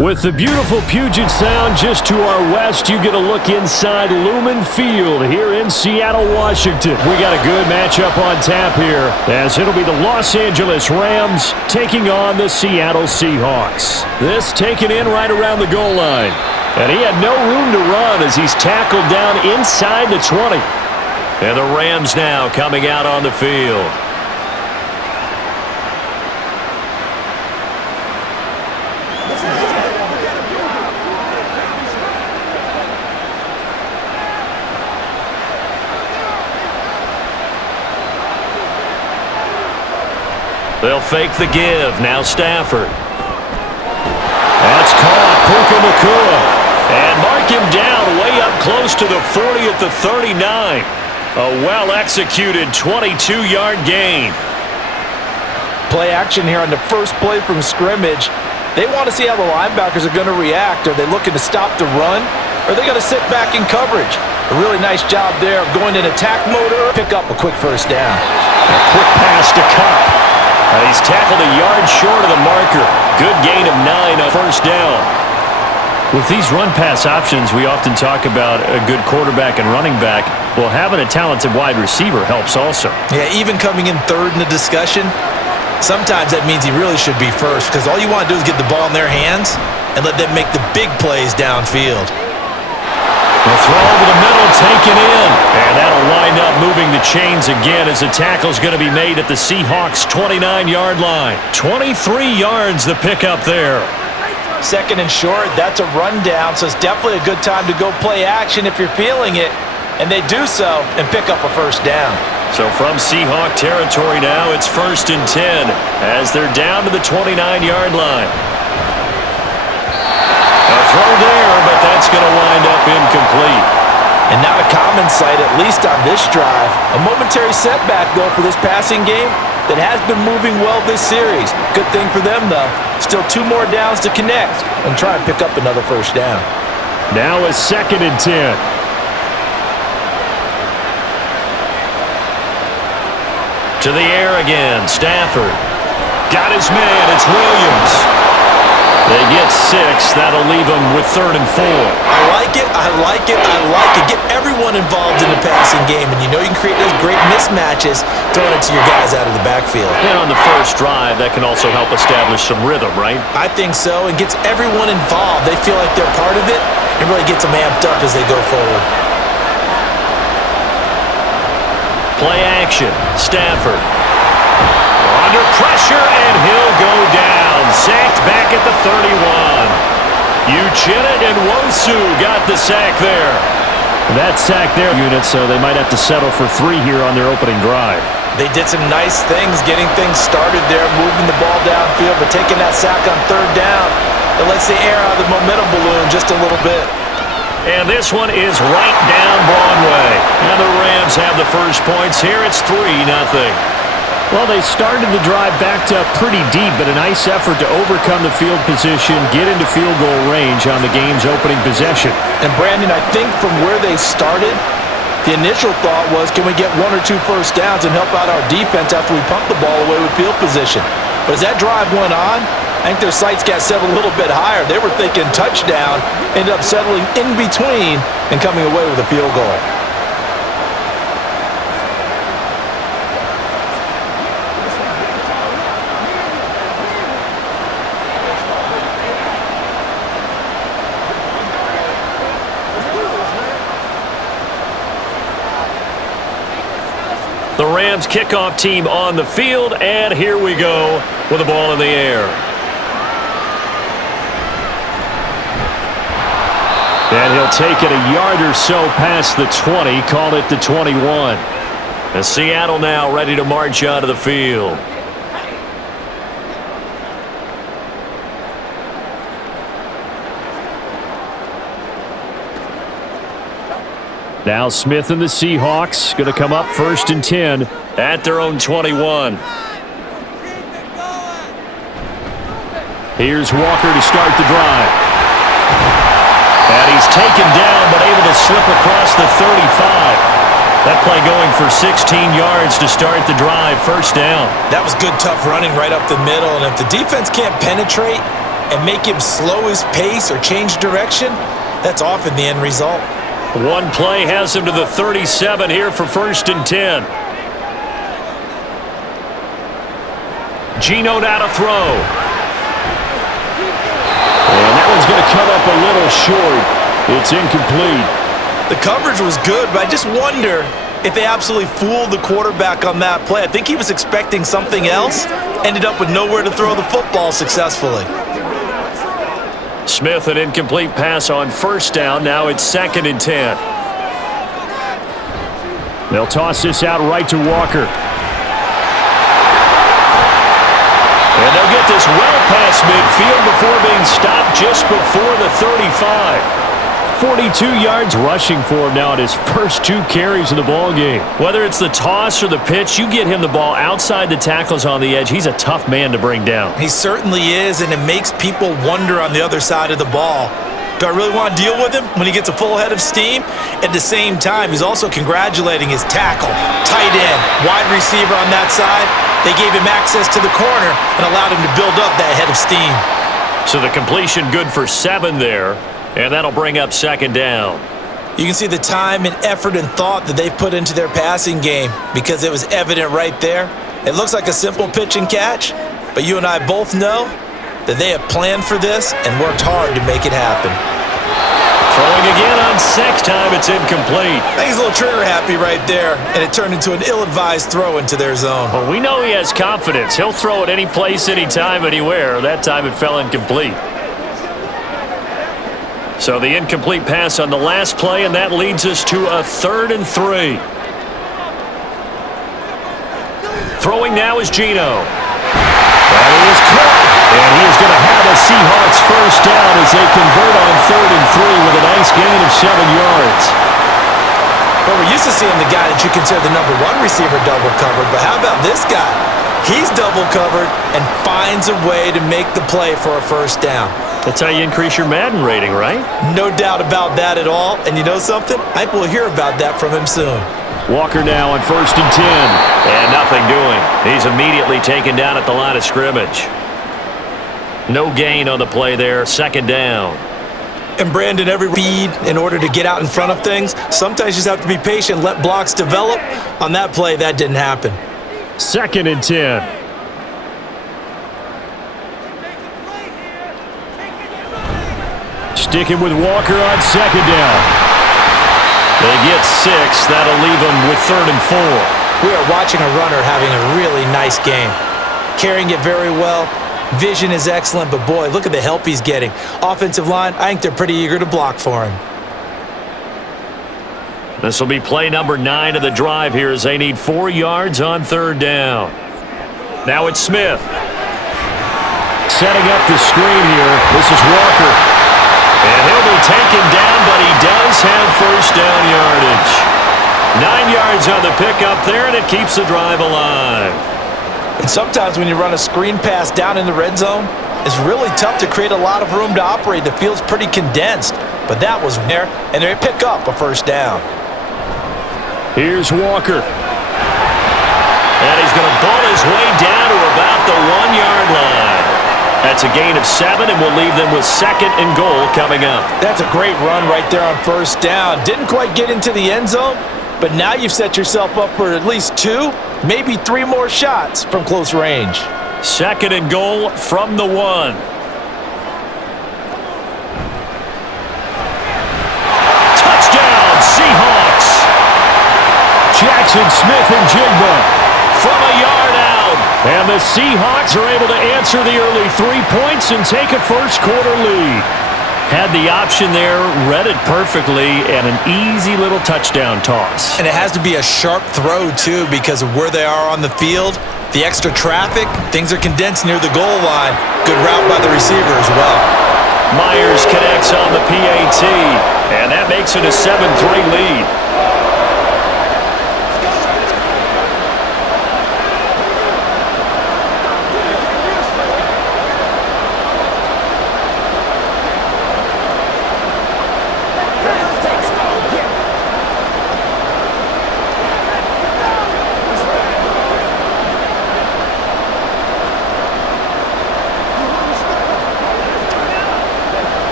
With the beautiful Puget Sound just to our west, you get a look inside Lumen Field here in Seattle, Washington. We got a good matchup on tap here, as it'll be the Los Angeles Rams taking on the Seattle Seahawks. This taken in right around the goal line. And he had no room to run as he's tackled down inside the 20. And the Rams now coming out on the field. They'll fake the give. Now Stafford. That's caught. Puka Nacua. And mark him down way up close to the 40 at the 39. A well-executed 22-yard gain. Play action here on the first play from scrimmage. They want to see how the linebackers are going to react. Are they looking to stop the run? Or are they going to sit back in coverage? A really nice job there of going in attack mode or pick up a quick first down. A quick pass to Cup. He's tackled a yard short of the marker. Good gain of 9 on first down. With these run-pass options, we often talk about a good quarterback and running back. Well, having a talented wide receiver helps also. Yeah, even coming in third in the discussion, sometimes that means he really should be first, because all you want to do is get the ball in their hands and let them make the big plays downfield. The throw over the middle, taken in. And that'll wind up moving the chains again as the tackle's going to be made at the Seahawks' 29-yard line. 23 yards the pickup there. Second and short, that's a rundown, so it's definitely a good time to go play action if you're feeling it. And they do so and pick up a first down. So from Seahawk territory now, it's 1st and 10 as they're down to the 29-yard line. A throw there, but that's going to wind up incomplete. And not a common sight, at least on this drive. A momentary setback, though, for this passing game that has been moving well this series. Good thing for them, though. Still 2 more downs to connect and try and pick up another first down. Now a 2nd and 10. To the air again. Stafford. Got his man. It's Williams. They get 6. That'll leave them with 3rd and 4. I like it. I like it. I like it. Get everyone involved in the passing game. And you know you can create those great mismatches throwing it to your guys out of the backfield. And on the first drive, that can also help establish some rhythm, right? I think so. And gets everyone involved. They feel like they're part of it and really gets them amped up as they go forward. Play action. Stafford. Under pressure, and he'll go down. Sacked back at the 31. Uchenna and Wosu got the sack there. That sack there, unit, so they might have to settle for 3 here on their opening drive. They did some nice things getting things started there, moving the ball downfield, but taking that sack on 3rd down, it lets the air out of the momentum balloon just a little bit. And this one is right down Broadway. And the Rams have the first points here. It's 3-0. Well, they started the drive backed up pretty deep, but a nice effort to overcome the field position, get into field goal range on the game's opening possession. And Brandon, I think from where they started, the initial thought was, can we get 1 or 2 first downs and help out our defense after we pump the ball away with field position? But as that drive went on, I think their sights got set a little bit higher. They were thinking touchdown, ended up settling in between and coming away with a field goal. The Rams kickoff team on the field, and here we go with the ball in the air. And he'll take it a yard or so past the 20, call it the 21. And Seattle now ready to march onto the field. Now Smith and the Seahawks going to come up 1st and 10 at their own 21. Here's Walker to start the drive. And he's taken down but able to slip across the 35. That play going for 16 yards to start the drive. First down. That was good, tough running right up the middle. And if the defense can't penetrate, and make him slow his pace or change direction, that's often the end result. One play has him to the 37 here for 1st and 10. Geno now to throw. And that one's going to come up a little short. It's incomplete. The coverage was good, but I just wonder if they absolutely fooled the quarterback on that play. I think he was expecting something else, ended up with nowhere to throw the football successfully. Smith, an incomplete pass on 1st down. Now it's 2nd and 10. They'll toss this out right to Walker. And they'll get this well past midfield before being stopped just before the 35. 42 yards rushing for him now at his first 2 carries of the ball game. Whether it's the toss or the pitch, you get him the ball outside the tackles on the edge. He's a tough man to bring down. He certainly is, and it makes people wonder on the other side of the ball. Do I really want to deal with him when he gets a full head of steam? At the same time, he's also congratulating his tackle, tight end, wide receiver on that side. They gave him access to the corner and allowed him to build up that head of steam. So the completion good for 7 there. And that'll bring up 2nd down. You can see the time and effort and thought that they've put into their passing game because it was evident right there. It looks like a simple pitch and catch, but you and I both know that they have planned for this and worked hard to make it happen. Throwing again on 6th time, it's incomplete. I think he's a little trigger happy right there, and it turned into an ill-advised throw into their zone. Well, we know he has confidence. He'll throw it any place, anytime, anywhere. That time it fell incomplete. So the incomplete pass on the last play, and that leads us to a 3rd and 3. Throwing now is Geno. That is caught. And he is going to have a Seahawks 1st down as they convert on 3rd and 3 with a nice gain of 7 yards. Well, we're used to seeing the guy that you consider the number 1 receiver double covered, but how about this guy? He's double covered and finds a way to make the play for a 1st down. That's how you increase your Madden rating, right? No doubt about that at all. And you know something? I think we'll hear about that from him soon. Walker now on 1st and 10. And nothing doing. He's immediately taken down at the line of scrimmage. No gain on the play there. 2nd down. And Brandon, every feed in order to get out in front of things, sometimes you just have to be patient, let blocks develop. On that play, that didn't happen. 2nd and 10. Sticking with Walker on 2nd down. They get 6. That'll leave them with 3rd and 4. We are watching a runner having a really nice game. Carrying it very well. Vision is excellent, but boy, look at the help he's getting. Offensive line, I think they're pretty eager to block for him. This will be play number 9 of the drive here as they need 4 yards on 3rd down. Now it's Smith. Setting up the screen here. This is Walker. And he'll be taken down, but he does have 1st down yardage. 9 yards on the pickup there, and it keeps the drive alive. And sometimes when you run a screen pass down in the red zone, it's really tough to create a lot of room to operate. The field's pretty condensed, but that was there, and they pick up a 1st down. Here's Walker. And he's going to ball his way down to about the 1-yard line. That's a gain of 7, and we'll leave them with 2nd and goal coming up. That's a great run right there on 1st down. Didn't quite get into the end zone, but now you've set yourself up for at least 2, maybe 3 more shots from close range. 2nd and goal from the 1. Touchdown, Seahawks. Jackson Smith and Jigba from a yard out. And the Seahawks are able to answer the early 3 points and take a first-quarter lead. Had the option there, read it perfectly, and an easy little touchdown toss. And it has to be a sharp throw, too, because of where they are on the field. The extra traffic, things are condensed near the goal line. Good route by the receiver as well. Myers connects on the PAT, and that makes it a 7-3 lead.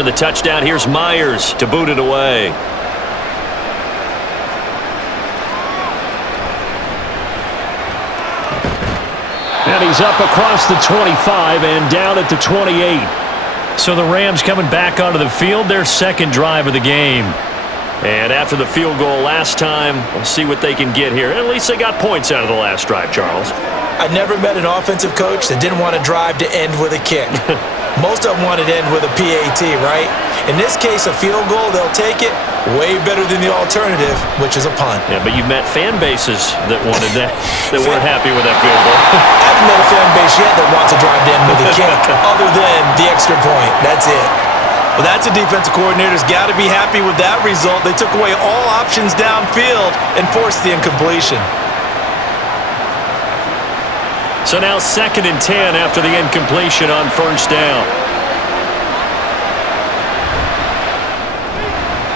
After the touchdown, here's Myers to boot it away. And he's up across the 25 and down at the 28. So the Rams coming back onto the field, their second drive of the game. And after the field goal last time, we'll see what they can get here. At least they got points out of the last drive, Charles. I never met an offensive coach that didn't want a drive to end with a kick. Most of them wanted to end with a PAT, right? In this case, a field goal, they'll take it. Way better than the alternative, which is a punt. Yeah, but you've met fan bases that wanted that, that weren't happy with that field goal. I haven't met a fan base yet that wants a drive to end with a kick, other than the extra point. That's it. Well, that's a defensive coordinator's got to be happy with that result. They took away all options downfield and forced the incompletion. So now 2nd and 10 after the incompletion on first down.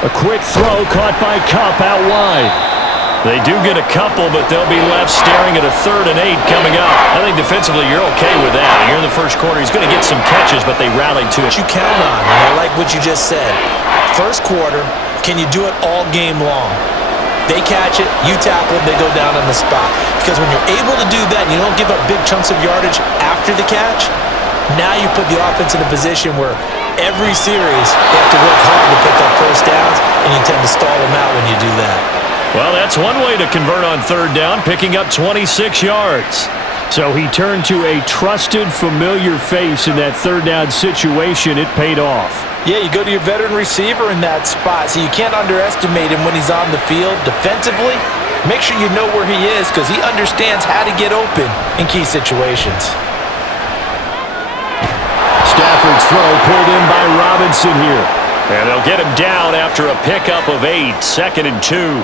A quick throw caught by Kupp out wide. They do get a couple, but they'll be left staring at a 3rd and 8 coming up. I think defensively you're okay with that. Here in the first quarter, he's going to get some catches, but they rallied to it. You count on, and I like what you just said. First quarter, can you do it all game long? They catch it, you tackle it, they go down on the spot. Because when you're able to do that and you don't give up big chunks of yardage after the catch, now you put the offense in a position where every series they have to work hard to pick up first downs, and you tend to stall them out when you do that. Well, that's one way to convert on 3rd down, picking up 26 yards. So he turned to a trusted, familiar face in that 3rd down situation. It paid off. Yeah, you go to your veteran receiver in that spot, so you can't underestimate him when he's on the field. Defensively, make sure you know where he is because he understands how to get open in key situations. Stafford's throw pulled in by Robinson here. And they'll get him down after a pickup of 8, 2nd and 2.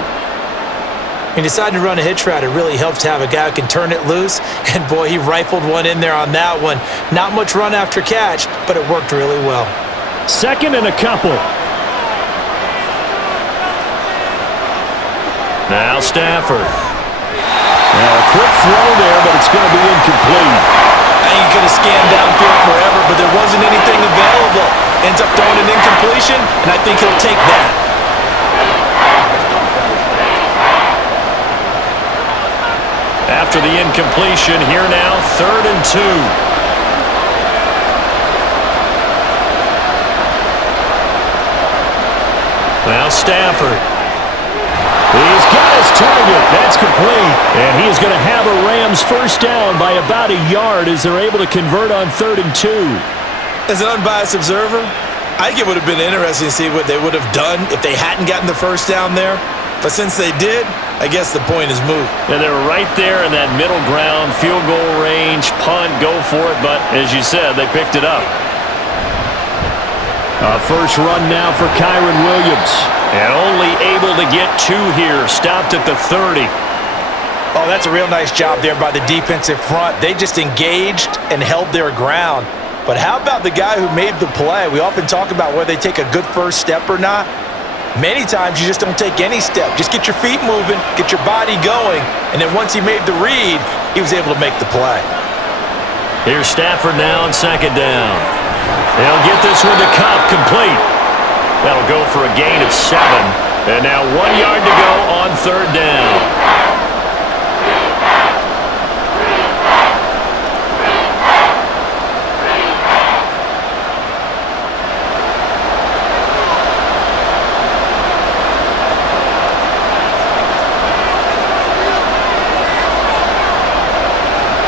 He decided to run a hitch route. It really helps to have a guy who can turn it loose. And, boy, he rifled one in there on that one. Not much run after catch, but it worked really well. 2nd and a couple. Now Stafford. Now a quick throw there, but it's going to be incomplete. And he could have scanned downfield forever, but there wasn't anything available. Ends up throwing an incompletion, and I think he'll take that. After the incompletion, here now, 3rd and 2. Now Stafford. He's got his target. That's complete. And he is going to have a Rams first down by about a yard as they're able to convert on 3rd and 2. As an unbiased observer, I think it would have been interesting to see what they would have done if they hadn't gotten the first down there. But since they did, I guess the point is moot. And they're right there in that middle ground, field goal range, punt, go for it. But as you said, they picked it up. First run now for Kyron Williams. And only able to get 2 here. Stopped at the 30. Oh, that's a real nice job there by the defensive front. They just engaged and held their ground. But how about the guy who made the play? We often talk about whether they take a good first step or not. Many times you just don't take any step. Just get your feet moving, get your body going, and then once he made the read, he was able to make the play. Here's Stafford now on 2nd down. They'll get this one to Kupp, complete. That'll go for a gain of 7. And now 1 yard to go on 3rd down.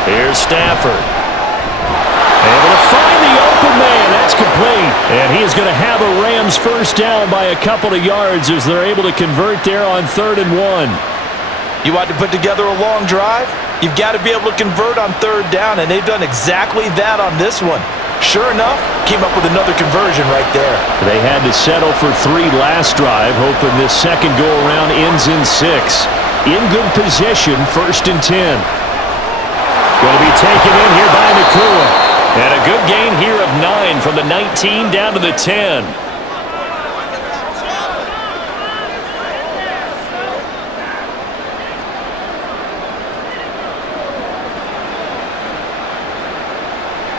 Here's Stafford. Able to find the open man. That's complete. And he is going to have a Rams first down by a couple of yards as they're able to convert there on 3rd and 1. You want to put together a long drive? You've got to be able to convert on 3rd down, and they've done exactly that on this one. Sure enough, came up with another conversion right there. They had to settle for 3 last drive, hoping this second go-around ends in 6. In good position, 1st and 10. Going to be taken in here by Nakua. And a good gain here of 9 from the 19 down to the 10.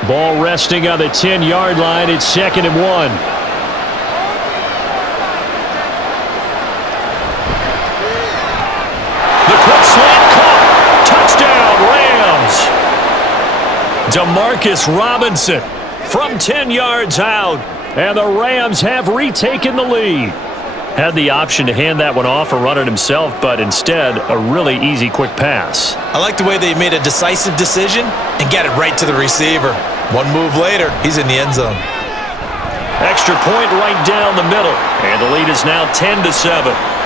Ball resting on the 10-yard line. It's 2nd and 1. Demarcus Robinson from 10 yards out. And the Rams have retaken the lead. Had the option to hand that one off or run it himself, but instead, a really easy quick pass. I like the way they made a decisive decision and got it right to the receiver. One move later, he's in the end zone. Extra point right down the middle. And the lead is now 10-7.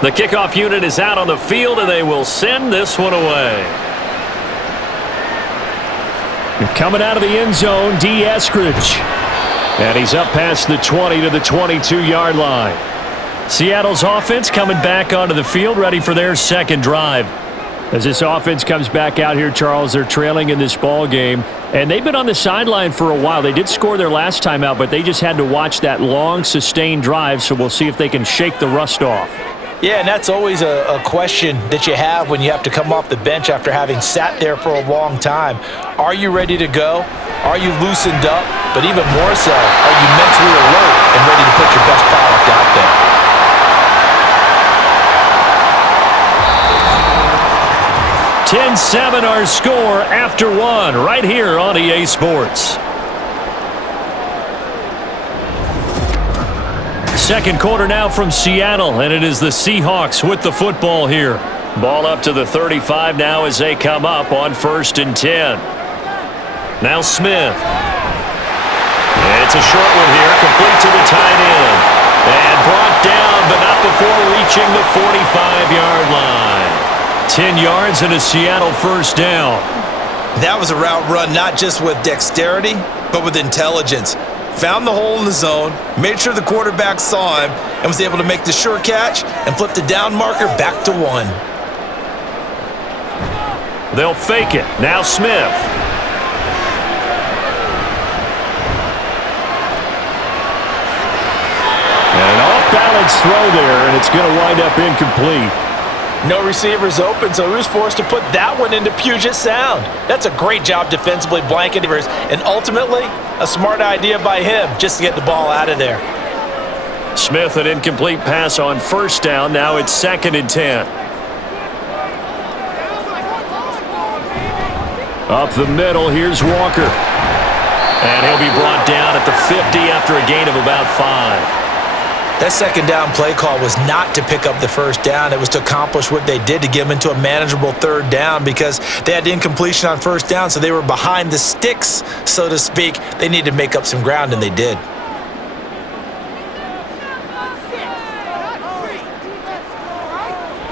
The kickoff unit is out on the field, and they will send this one away. Coming out of the end zone, D. Eskridge. And he's up past the 20 to the 22-yard line. Seattle's offense coming back onto the field, ready for their second drive. As this offense comes back out here, Charles, they're trailing in this ball game. And they've been on the sideline for a while. They did score their last time out, but they just had to watch that long, sustained drive, so we'll see if they can shake the rust off. Yeah, and that's always a question that you have when you have to come off the bench after having sat there for a long time. Are you ready to go? Are you loosened up? But even more so, are you mentally alert and ready to put your best product out there? (10-7) our score after one right here on EA Sports. Second quarter now from Seattle, and it is the Seahawks with the football here. Ball up to the 35 now as they come up on 1st and 10. Now Smith. It's a short one here, complete to the tight end. And brought down, but not before reaching the 45-yard line. 10 yards and a Seattle first down. That was a route run not just with dexterity, but with intelligence. Found the hole in the zone, made sure the quarterback saw him, and was able to make the sure catch and flip the down marker back to 1. They'll fake it. Now Smith. And an off-balance throw there, and it's going to wind up incomplete. No receivers open, so he was forced to put that one into Puget Sound. That's a great job defensively blanketing, and ultimately a smart idea by him just to get the ball out of there. Smith, an incomplete pass on first down. Now it's 2nd and 10. Up the middle, here's Walker. And he'll be brought down at the 50 after a gain of about 5. That second down play call was not to pick up the first down. It was to accomplish what they did, to get them into a manageable 3rd down, because they had incompletion on first down, so they were behind the sticks, so to speak. They needed to make up some ground, and they did.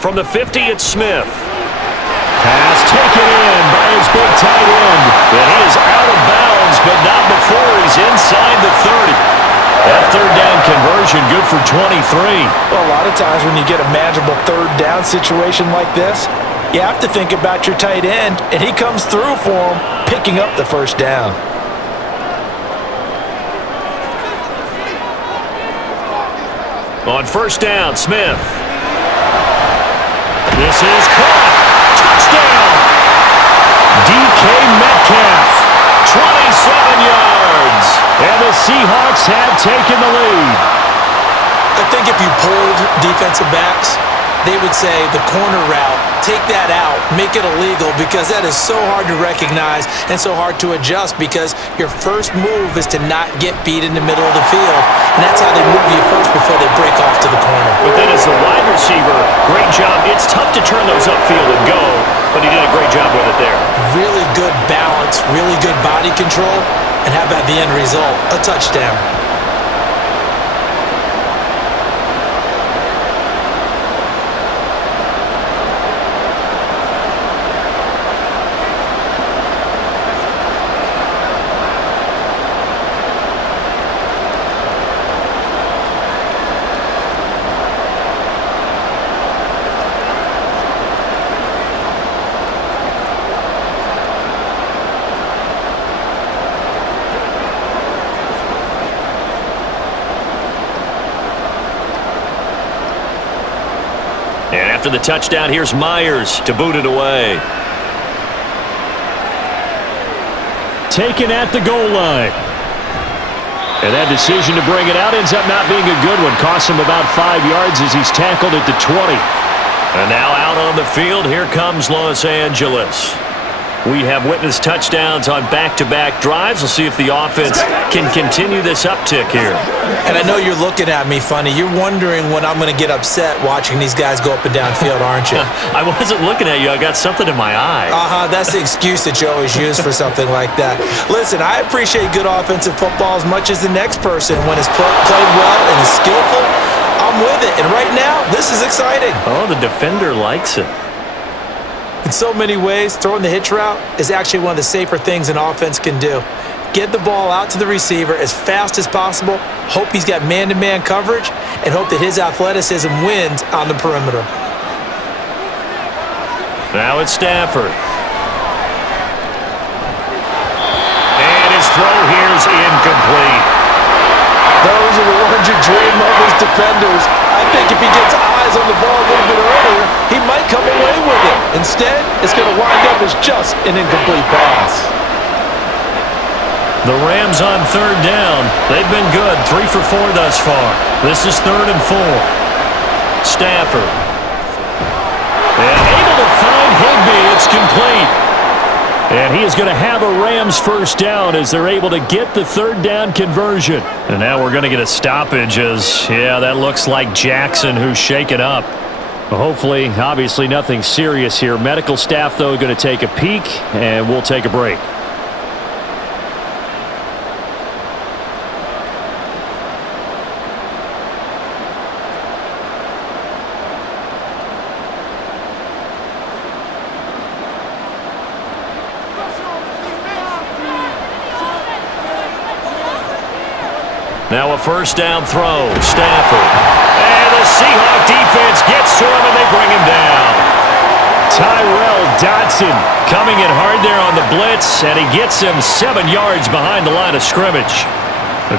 From the 50, it's Smith. Pass taken in by his big tight end. And he is out of bounds, but not before he's inside the 30. That 3rd down conversion good for 23. Well, a lot of times when you get a manageable 3rd down situation like this, you have to think about your tight end, and he comes through for him, picking up the first down. On first down, Smith. This is caught. Touchdown! DK Metcalf, 27 yards. And the Seahawks have taken the lead. I think if you polled defensive backs, they would say the corner route, take that out, make it illegal, because that is so hard to recognize and so hard to adjust, because your first move is to not get beat in the middle of the field, and that's how they move you first before they break off to the corner. But then as the wide receiver, great job. It's tough to turn those upfield and go, but he did a great job with it there. Really good balance, really good body control, and how about the end result? A touchdown. After the touchdown, here's Myers to boot it away. Taken at the goal line. And that decision to bring it out ends up not being a good one. Costs him about 5 yards as he's tackled at the 20. And now out on the field, here comes Los Angeles. We have witnessed touchdowns on back-to-back drives. We'll see if the offense can continue this uptick here. And I know you're looking at me funny. You're wondering when I'm going to get upset watching these guys go up and down field, aren't you? I wasn't looking at you. I got something in my eye. That's the excuse that you always use for something like that. Listen, I appreciate good offensive football as much as the next person. When it's played well and is skillful, I'm with it. And right now, this is exciting. Oh, the defender likes it. In so many ways, throwing the hitch route is actually one of the safer things an offense can do. Get the ball out to the receiver as fast as possible, hope he's got man-to-man coverage, and hope that his athleticism wins on the perimeter. Now it's Stafford. And his throw here is incomplete. Those are the ones you dream of as defenders. I think if he gets eyes on the ball a little bit earlier, he might come away with it. Instead, it's going to wind up as just an incomplete pass. The Rams on third down. They've been good, 3 for 4 thus far. This is 3rd and 4. Stafford. And able to find Higbee. It's complete. And he is going to have a Rams first down as they're able to get the 3rd down conversion. And now we're going to get a stoppage as, yeah, that looks like Jackson who's shaken up. Well, hopefully, obviously nothing serious here. Medical staff, though, going to take a peek, and we'll take a break. Now a first down throw. Stafford. And the Seahawks defense gets to him and they bring him down. Tyrell Dodson coming in hard there on the blitz, and he gets him 7 yards behind the line of scrimmage.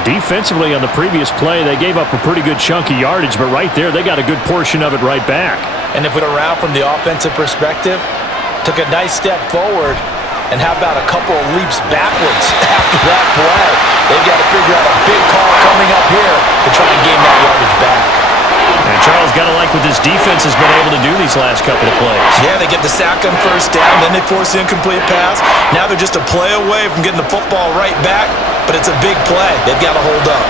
Defensively on the previous play, they gave up a pretty good chunk of yardage, but right there they got a good portion of it right back. And if we're around from the offensive perspective, took a nice step forward. And how about a couple of leaps backwards after that play? They've got to figure out a big call coming up here to try and gain that yardage back. And Charles got to like what this defense has been able to do these last couple of plays. Yeah, they get the sack on first down, then they force the incomplete pass. Now they're just a play away from getting the football right back, but it's a big play. They've got to hold up.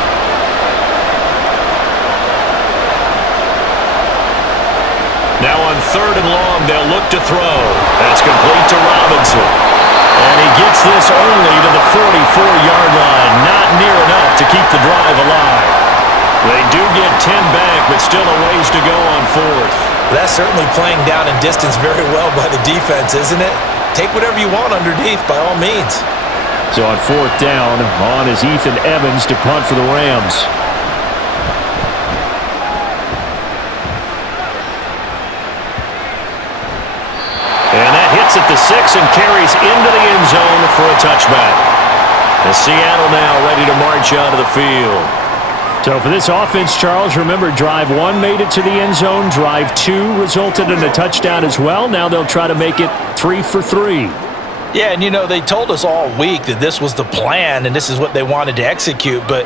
Now on 3rd and long, they'll look to throw. That's complete to Robinson. And he gets this only to the 44-yard line. Not near enough to keep the drive alive. They do get 10 back, but still a ways to go on 4th. That's certainly playing down in distance very well by the defense, isn't it? Take whatever you want underneath, by all means. So on 4th down, on is Ethan Evans to punt for the Rams. And that hits at the 6 and carries into the end zone for a touchback. And Seattle now ready to march out of the field. So for this offense, Charles, remember, drive 1 made it to the end zone. Drive 2 resulted in a touchdown as well. Now they'll try to make it 3 for 3. Yeah, and you know, they told us all week that this was the plan and this is what they wanted to execute, but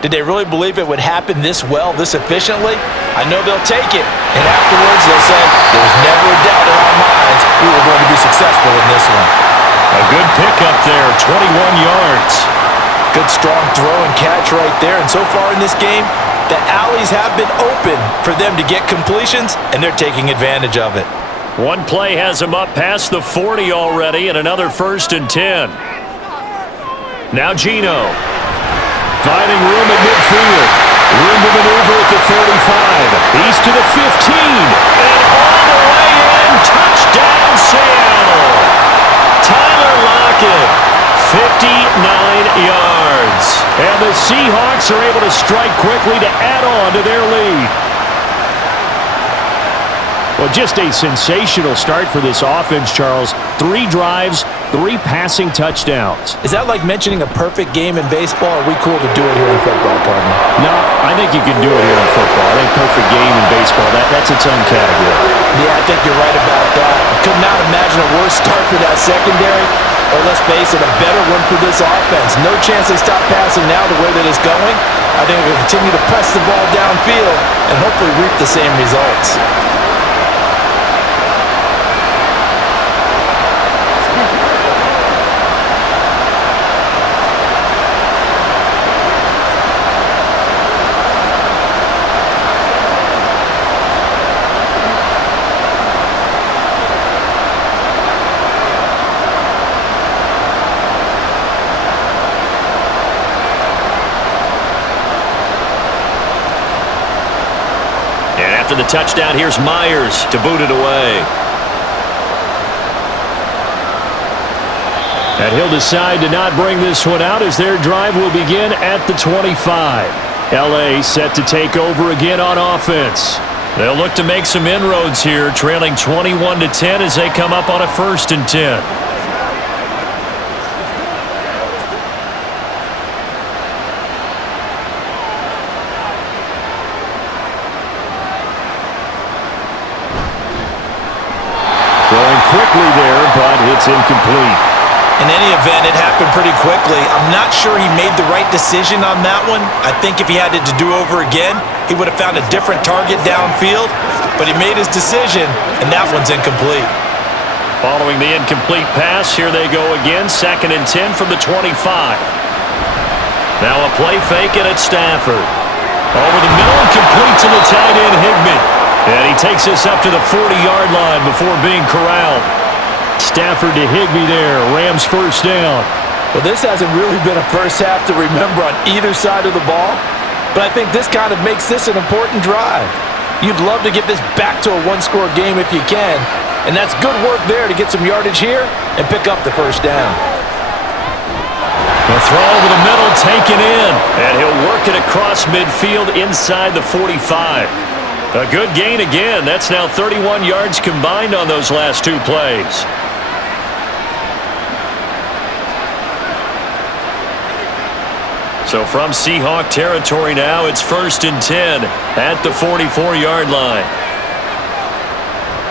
did they really believe it would happen this well, this efficiently? I know they'll take it, and afterwards they'll say, there was never a doubt in our minds we were going to be successful in this one. A good pickup there, 21 yards. Good strong throw and catch right there, and so far in this game, the alleys have been open for them to get completions, and they're taking advantage of it. One play has him up past the 40 already, and another 1st and 10. Now Geno. Finding room at midfield. Room to maneuver at the 35. He's to the 15. And all the way in. Touchdown, Seattle. Tyler Lockett. 59 yards. And the Seahawks are able to strike quickly to add on to their lead. Well, just a sensational start for this offense, Charles. 3 drives, 3 passing touchdowns. Is that like mentioning a perfect game in baseball? Or are we cool to do it here in football, partner? No, I think you can do it here in football. I think perfect game in baseball, that's its own category. Yeah, I think you're right about that. Could not imagine a worse start for that secondary, or let's face it, a better one for this offense. No chance they stop passing now the way that it's going. I think they'll continue to press the ball downfield and hopefully reap the same results. After the touchdown, here's Myers to boot it away. And he'll decide to not bring this one out as their drive will begin at the 25. LA set to take over again on offense. They'll look to make some inroads here, trailing 21-10 as they come up on a 1st and 10. Quickly there, but it's incomplete. In any event, it happened pretty quickly. I'm not sure he made the right decision on that one. I think if he had it to do over again, he would have found a different target downfield, but he made his decision, and that one's incomplete. Following the incomplete pass, here they go again, 2nd and 10 from the 25. Now a play fake, and it's Stafford. Over the middle, complete to the tight end, Higbee. And he takes us up to the 40-yard line before being corralled. Stafford to Higbee there. Rams 1st down. Well, this hasn't really been a first half to remember on either side of the ball, but I think this kind of makes this an important drive. You'd love to get this back to a one-score game if you can, and that's good work there to get some yardage here and pick up the 1st down. The throw over the middle, taken in, and he'll work it across midfield inside the 45. A good gain again. That's now 31 yards combined on those last 2 plays. So from Seahawk territory now, it's 1st and 10 at the 44-yard line.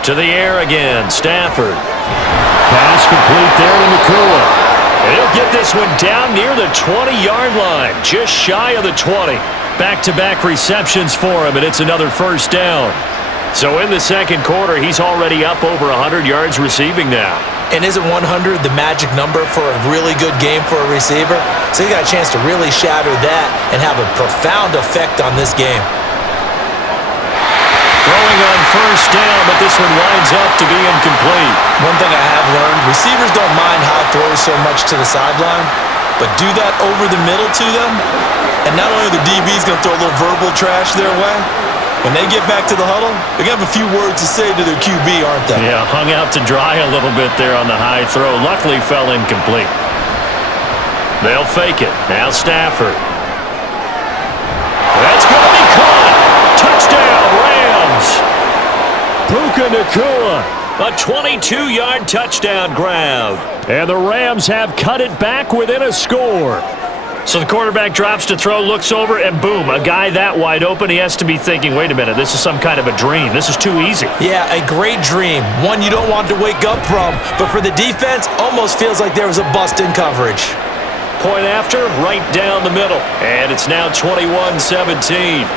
To the air again, Stafford. Pass complete there to Nakua. And he'll get this one down near the 20-yard line, just shy of the 20. Back-to-back receptions for him, and it's another 1st down. So in the 2nd quarter, he's already up over 100 yards receiving now. And isn't 100 the magic number for a really good game for a receiver? So he got a chance to really shatter that and have a profound effect on this game. Throwing on 1st down, but this one winds up to be incomplete. One thing I have learned, receivers don't mind high throws so much to the sideline, but do that over the middle to them, and not only are the DBs going to throw a little verbal trash their way, when they get back to the huddle, they're going to have a few words to say to their QB, aren't they? Yeah, hung out to dry a little bit there on the high throw. Luckily fell incomplete. They'll fake it. Now Stafford. That's going to be caught. Touchdown, Rams. Puka Nakua. A 22-yard touchdown grab. And the Rams have cut it back within a score. So the quarterback drops to throw, looks over, and boom, a guy that wide open, he has to be thinking, wait a minute, this is some kind of a dream. This is too easy. Yeah, a great dream. One you don't want to wake up from. But for the defense, almost feels like there was a bust in coverage. Point after, right down the middle. And it's now 21-17.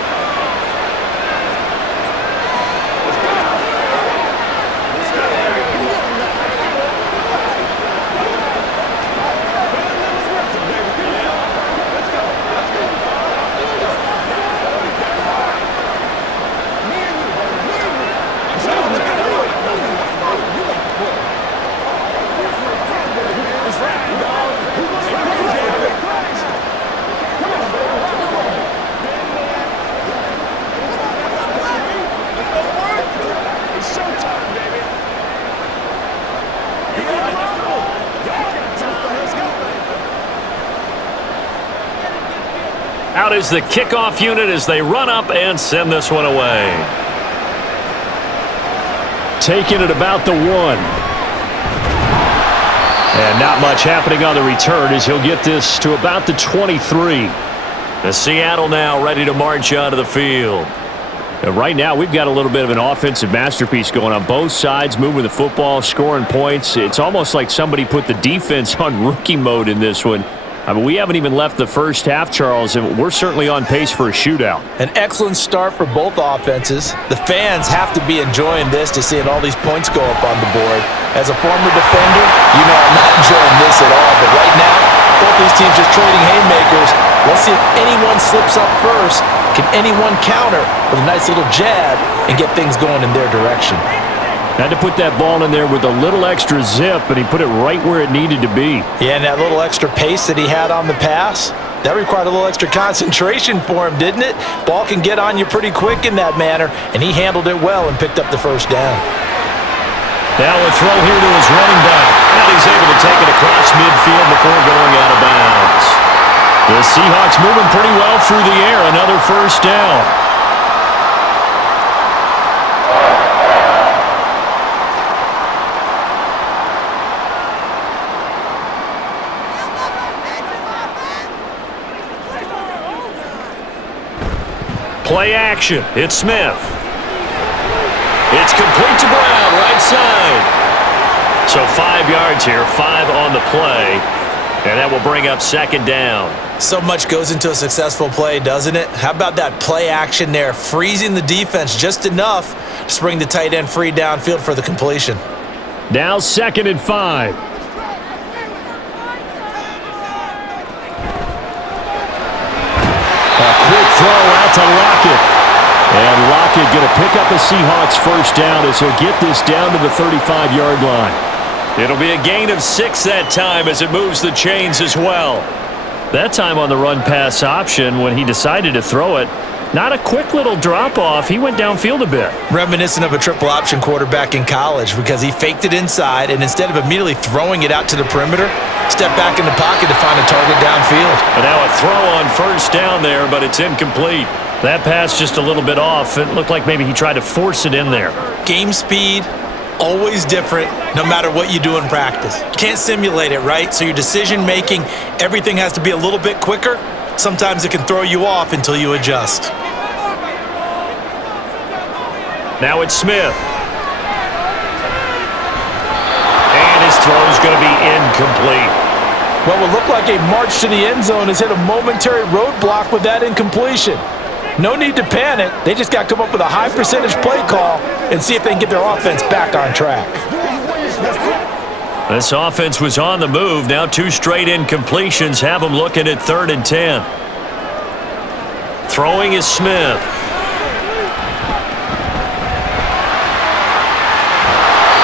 Out is the kickoff unit as they run up and send this one away. Taking it about the 1. And not much happening on the return as he'll get this to about the 23. The Seattle now ready to march onto the field. And right now, we've got a little bit of an offensive masterpiece going on both sides, moving the football, scoring points. It's almost like somebody put the defense on rookie mode in this one. I mean, we haven't even left the first half, Charles, and we're certainly on pace for a shootout. An excellent start for both offenses. The fans have to be enjoying this to seeing all these points go up on the board. As a former defender, you know I'm not enjoying this at all. But right now, both these teams just trading haymakers. Let's see if anyone slips up first. Can anyone counter with a nice little jab and get things going in their direction? Had to put that ball in there with a little extra zip, and he put it right where it needed to be. Yeah, and that little extra pace that he had on the pass, that required a little extra concentration for him, didn't it? Ball can get on you pretty quick in that manner, and he handled it well and picked up the first down. Now a throw here to his running back. And he's able to take it across midfield before going out of bounds. The Seahawks moving pretty well through the air. Another first down. Play action. It's Smith. It's complete to Brown, right side. So 5 yards here, 5 on the play. And that will bring up second down. So much goes into a successful play, doesn't it? How about that play action there, freezing the defense just enough to bring the tight end free downfield for the completion. Now 2nd and 5. Quick throw out to Lockett. And Lockett going to pick up the Seahawks first down as he'll get this down to the 35-yard line. It'll be a gain of 6 that time as it moves the chains as well. That time on the run-pass option when he decided to throw it, not a quick little drop-off. He went downfield a bit. Reminiscent of a triple option quarterback in college because he faked it inside and instead of immediately throwing it out to the perimeter, stepped back in the pocket to find a target downfield. But now a throw on first down there, but it's incomplete. That pass just a little bit off. It looked like maybe he tried to force it in there. Game speed, always different no matter what you do in practice. Can't simulate it, right? So your decision-making, everything has to be a little bit quicker. Sometimes it can throw you off until you adjust. Now it's Smith. And his throw's going to be incomplete. What will look like a march to the end zone has hit a momentary roadblock with that incompletion. No need to panic. They just got to come up with a high percentage play call and see if they can get their offense back on track. This offense was on the move. Now 2 straight incompletions have them looking at 3rd and 10. Throwing is Smith.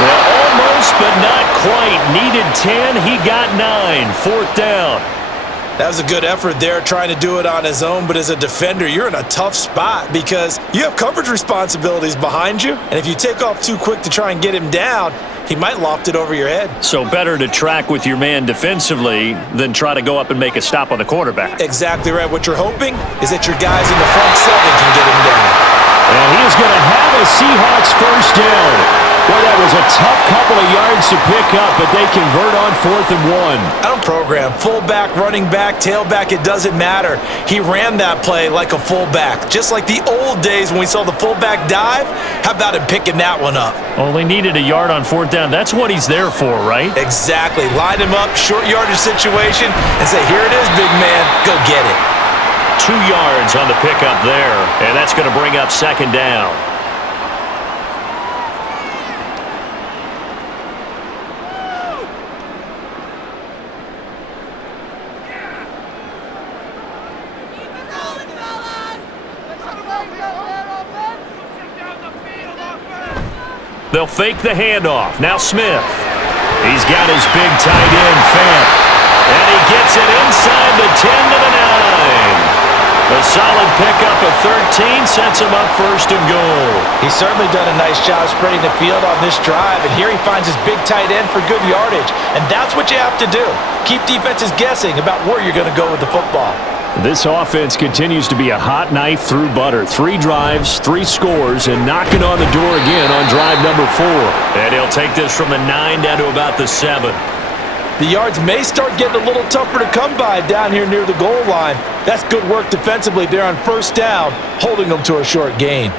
Well, almost, but not quite. Needed 10. He got 9. 4th down. That was a good effort there trying to do it on his own, but as a defender, you're in a tough spot because you have coverage responsibilities behind you, and if you take off too quick to try and get him down, he might loft it over your head. So better to track with your man defensively than try to go up and make a stop on the quarterback. Exactly right. What you're hoping is that your guys in the front 7 can get him down. And he is going to have a Seahawks first down. Well, that was a tough couple of yards to pick up, but they convert on 4th and 1. I don't program. Fullback, running back, tailback, it doesn't matter. He ran that play like a fullback. Just like the old days when we saw the fullback dive, how about him picking that one up? Only needed a yard on 4th down. That's what he's there for, right? Exactly. Line him up, short yardage situation, and say, here it is, big man. Go get it. 2 yards on the pickup there, and that's going to bring up 2nd down. They'll fake the handoff. Now Smith. He's got his big tight end, Fant. And he gets it inside the 10 to the 9. A solid pickup of 13 sets him up 1st and goal. He's certainly done a nice job spreading the field on this drive, and here he finds his big tight end for good yardage. And that's what you have to do. Keep defenses guessing about where you're going to go with the football. This offense continues to be a hot knife through butter. 3 drives, 3 scores, and knocking on the door again on drive number 4. And he'll take this from the 9 down to about the 7. The yards may start getting a little tougher to come by down here near the goal line. That's good work defensively there on first down, holding them to a short gain.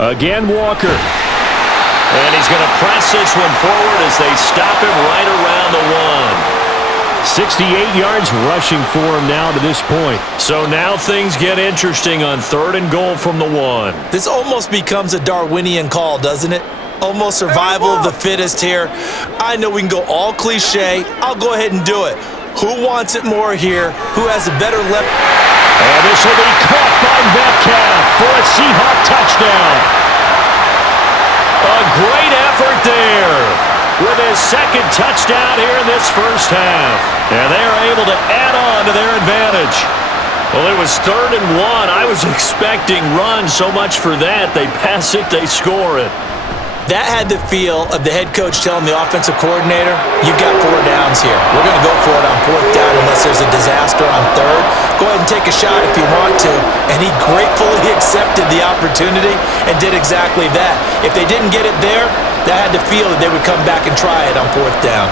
Again, Walker. And he's going to press this one forward as they stop him right around the 1. 68 yards rushing for him now to this point. So now things get interesting on 3rd and goal from the 1. This almost becomes a Darwinian call, doesn't it? Almost survival of the fittest here. I know we can go all cliche. I'll go ahead and do it. Who wants it more here? Who has a better left? And this will be caught by Metcalf for a Seahawk touchdown. A great effort there with his second touchdown here in this first half. And they're able to add on to their advantage. Well, it was 3rd and 1. I was expecting run so much for that. They pass it, they score it. That had the feel of the head coach telling the offensive coordinator, you've got 4 downs here. We're going to go for it on 4th down unless there's a disaster on 3rd. Go ahead and take a shot if you want to. And he gratefully accepted the opportunity and did exactly that. If they didn't get it there, that had the feel that they would come back and try it on 4th down.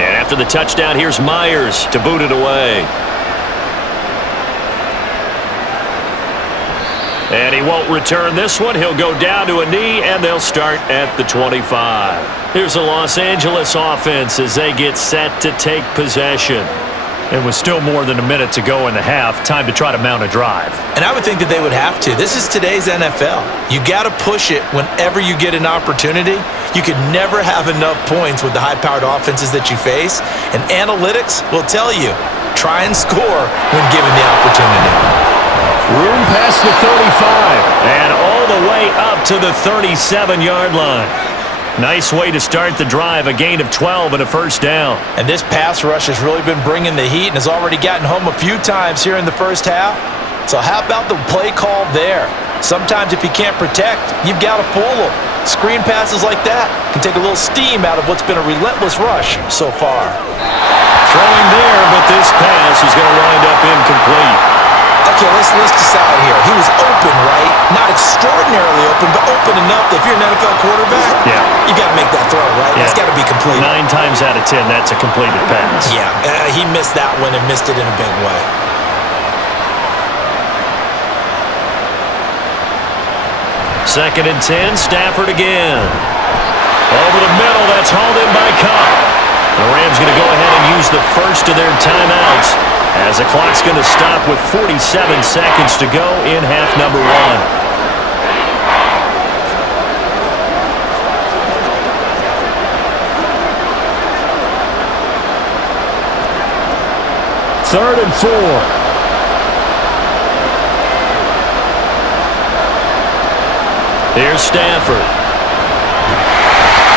After the touchdown, here's Myers to boot it away. And he won't return this one. He'll go down to a knee, and they'll start at the 25. Here's the Los Angeles offense as they get set to take possession. And with still more than a minute to go in the half, time to try to mount a drive. And I would think that they would have to. This is today's NFL. You got to push it whenever you get an opportunity. You can never have enough points with the high-powered offenses that you face. And analytics will tell you, try and score when given the opportunity. Room past the 35 and all the way up to the 37-yard line. Nice way to start the drive, a gain of 12 and a first down. And this pass rush has really been bringing the heat and has already gotten home a few times here in the first half. So how about the play call there? Sometimes if you can't protect, you've got to fool them. Screen passes like that can take a little steam out of what's been a relentless rush so far. Throwing there, but this pass is going to wind up incomplete. Okay, let's decide here. He was open, right? Not extraordinarily open, but open enough that if you're an NFL quarterback, you got to make that throw, right? Yeah. It's got to be completed. 9 times out of 10, that's a completed pass. Yeah, he missed that one and missed it in a big way. Second and 10, Stafford again. Over the middle, that's hauled in by Cobb. The Rams going to go ahead and use the first of their timeouts as the clock's going to stop with 47 seconds to go in half number 1. Third and 4. Here's Stafford.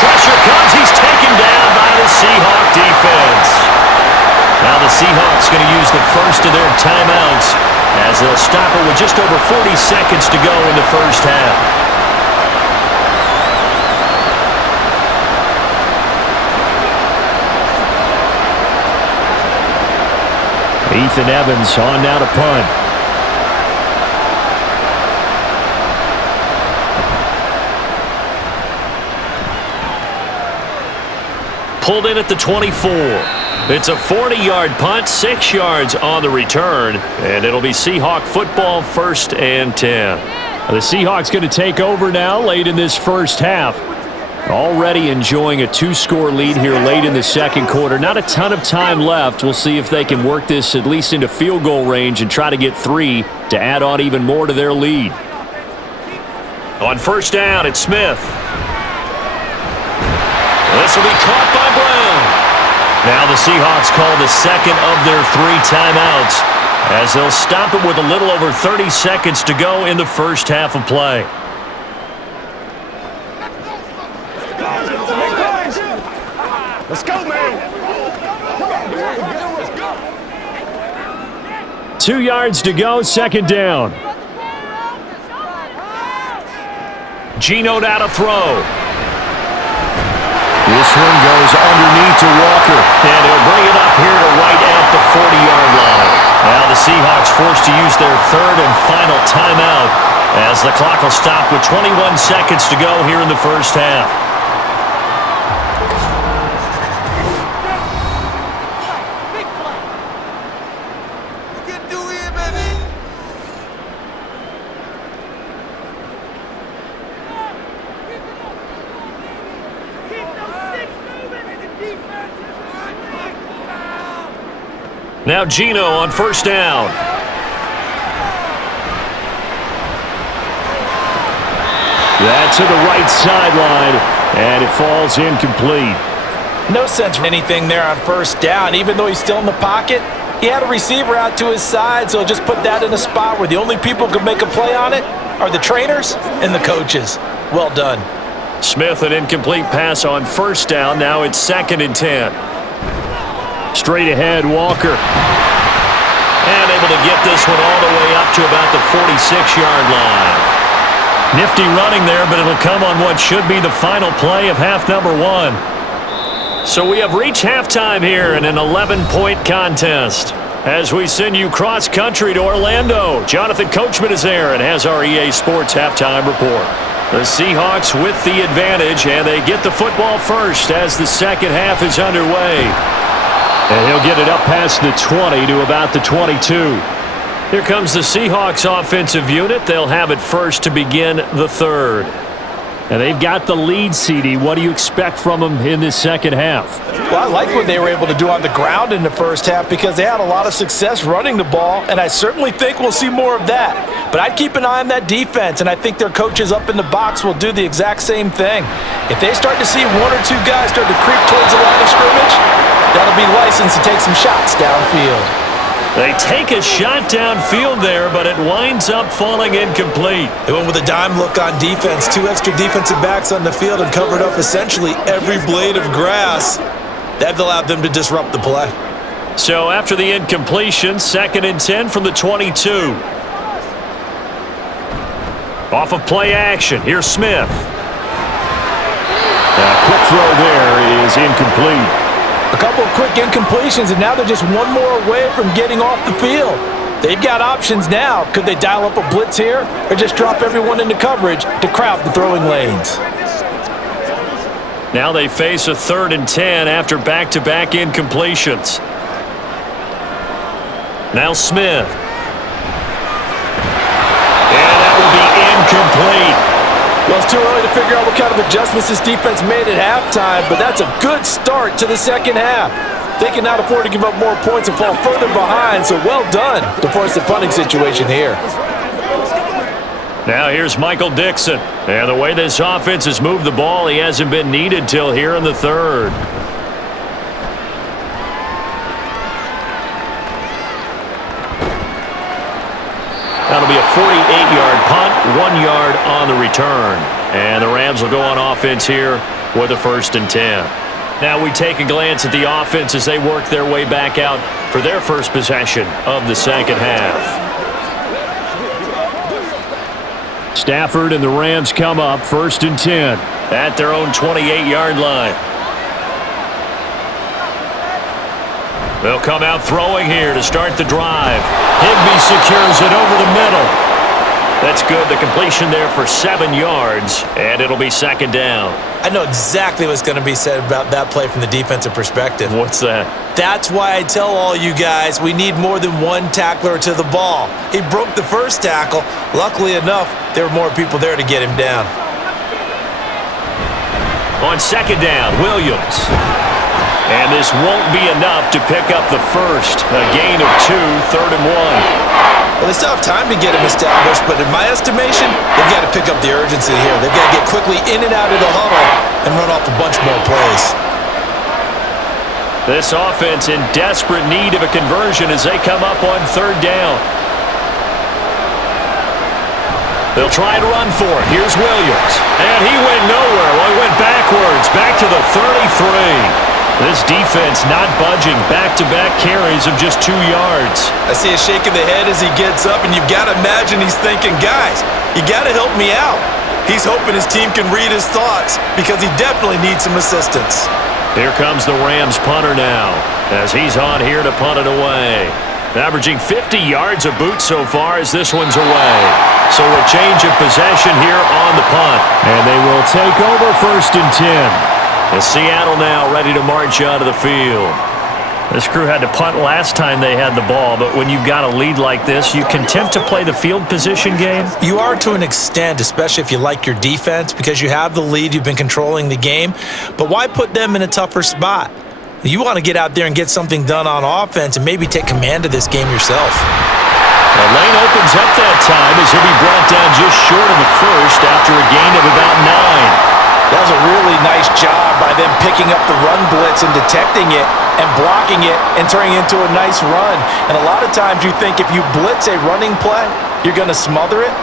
Pressure comes. He's taken down by the Seahawk defense. Now the Seahawks going to use the first of their timeouts as they'll stop it with just over 40 seconds to go in the first half. Ethan Evans on now to punt. Pulled in at the 24. It's a 40-yard punt, 6 yards on the return, and it'll be Seahawk football, 1st and 10. The Seahawks going to take over now late in this first half. Already enjoying a 2-score lead here late in the second quarter. Not a ton of time left. We'll see if they can work this at least into field goal range and try to get 3 to add on even more to their lead. On first down, it's Smith. This will be caught by Brown. Now the Seahawks call the second of their 3 timeouts as they'll stop it with a little over 30 seconds to go in the first half of play. Let's go, man. 2 yards to go, second down. Geno now to throw. This one goes underneath to Walker, and he'll bring it up here to right at the 40-yard line. Now the Seahawks forced to use their third and final timeout as the clock will stop with 21 seconds to go here in the first half. Now Geno on first down. That's to the right sideline, and it falls incomplete. No sense for anything there on first down. Even though he's still in the pocket, he had a receiver out to his side, so just put that in a spot where the only people who can make a play on it are the trainers and the coaches. Well done. Smith, an incomplete pass on first down. Now it's 2nd and 10. Straight ahead, Walker. And able to get this one all the way up to about the 46-yard line. Nifty running there, but it'll come on what should be the final play of half number 1. So we have reached halftime here in an 11-point contest. As we send you cross-country to Orlando, Jonathan Coachman is there and has our EA Sports halftime report. The Seahawks with the advantage, and they get the football first as the second half is underway. And he'll get it up past the 20 to about the 22. Here comes the Seahawks offensive unit. They'll have it first to begin the third. And they've got the lead, CD. What do you expect from them in this second half? Well, I like what they were able to do on the ground in the first half because they had a lot of success running the ball, and I certainly think we'll see more of that. But I'd keep an eye on that defense, and I think their coaches up in the box will do the exact same thing. If they start to see 1 or 2 guys start to creep towards the line of scrimmage, that'll be licensed to take some shots downfield. They take a shot downfield there, but it winds up falling incomplete. They went with a dime look on defense. 2 extra defensive backs on the field and covered up essentially every blade of grass. That allowed them to disrupt the play. So after the incompletion, 2nd and 10 from the 22. Off of play action, here's Smith. A quick throw there is incomplete. A couple of quick incompletions, and now they're just 1 more away from getting off the field. They've got options now. Could they dial up a blitz here or just drop everyone into coverage to crowd the throwing lanes? Now they face a 3rd and 10 after back-to-back incompletions. Now Smith. And that will be incomplete. Well, it's too early to figure out what kind of adjustments this defense made at halftime, but that's a good start to the second half. They cannot afford to give up more points and fall further behind, so well done to force the punting situation here. Now here's Michael Dixon. And the way this offense has moved the ball, he hasn't been needed till here in the third. That'll be a 48-yard punt, 1 yard on the return. And the Rams will go on offense here with a 1st and 10. Now we take a glance at the offense as they work their way back out for their first possession of the second half. Stafford and the Rams come up 1st and 10 at their own 28-yard line. They'll come out throwing here to start the drive. Higbee secures it over the middle. That's good. The completion there for 7 yards, and it'll be 2nd down. I know exactly what's going to be said about that play from the defensive perspective. What's that? That's why I tell all you guys we need more than 1 tackler to the ball. He broke the first tackle. Luckily enough, there were more people there to get him down. On second down, Williams. And this won't be enough to pick up the first. A gain of 2, 3rd and 1. Well, they still have time to get him established, but in my estimation, they've got to pick up the urgency here. They've got to get quickly in and out of the huddle and run off a bunch more plays. This offense in desperate need of a conversion as they come up on 3rd down. They'll try and run for it. Here's Williams. And he went nowhere. Well, he went backwards, back to the 33. This defense not budging. Back-to-back carries of just 2 yards. I see a shake of the head as he gets up, and you've got to imagine he's thinking, guys, you got to help me out. He's hoping his team can read his thoughts because he definitely needs some assistance. Here comes the Rams punter now as he's on here to punt it away. Averaging 50 yards a boot so far as this one's away. So a change of possession here on the punt. And they will take over 1st and 10. As Seattle now ready to march out of the field. This crew had to punt last time they had the ball, but when you've got a lead like this, you can attempt to play the field position game. You are to an extent, especially if you like your defense, because you have the lead, you've been controlling the game. But why put them in a tougher spot? You want to get out there and get something done on offense and maybe take command of this game yourself. The lane opens up that time as he'll be brought down just short of the first after a gain of about 9. That was a really nice job by them picking up the run blitz and detecting it and blocking it and turning it into a nice run. And a lot of times you think if you blitz a running play, you're going to smother it.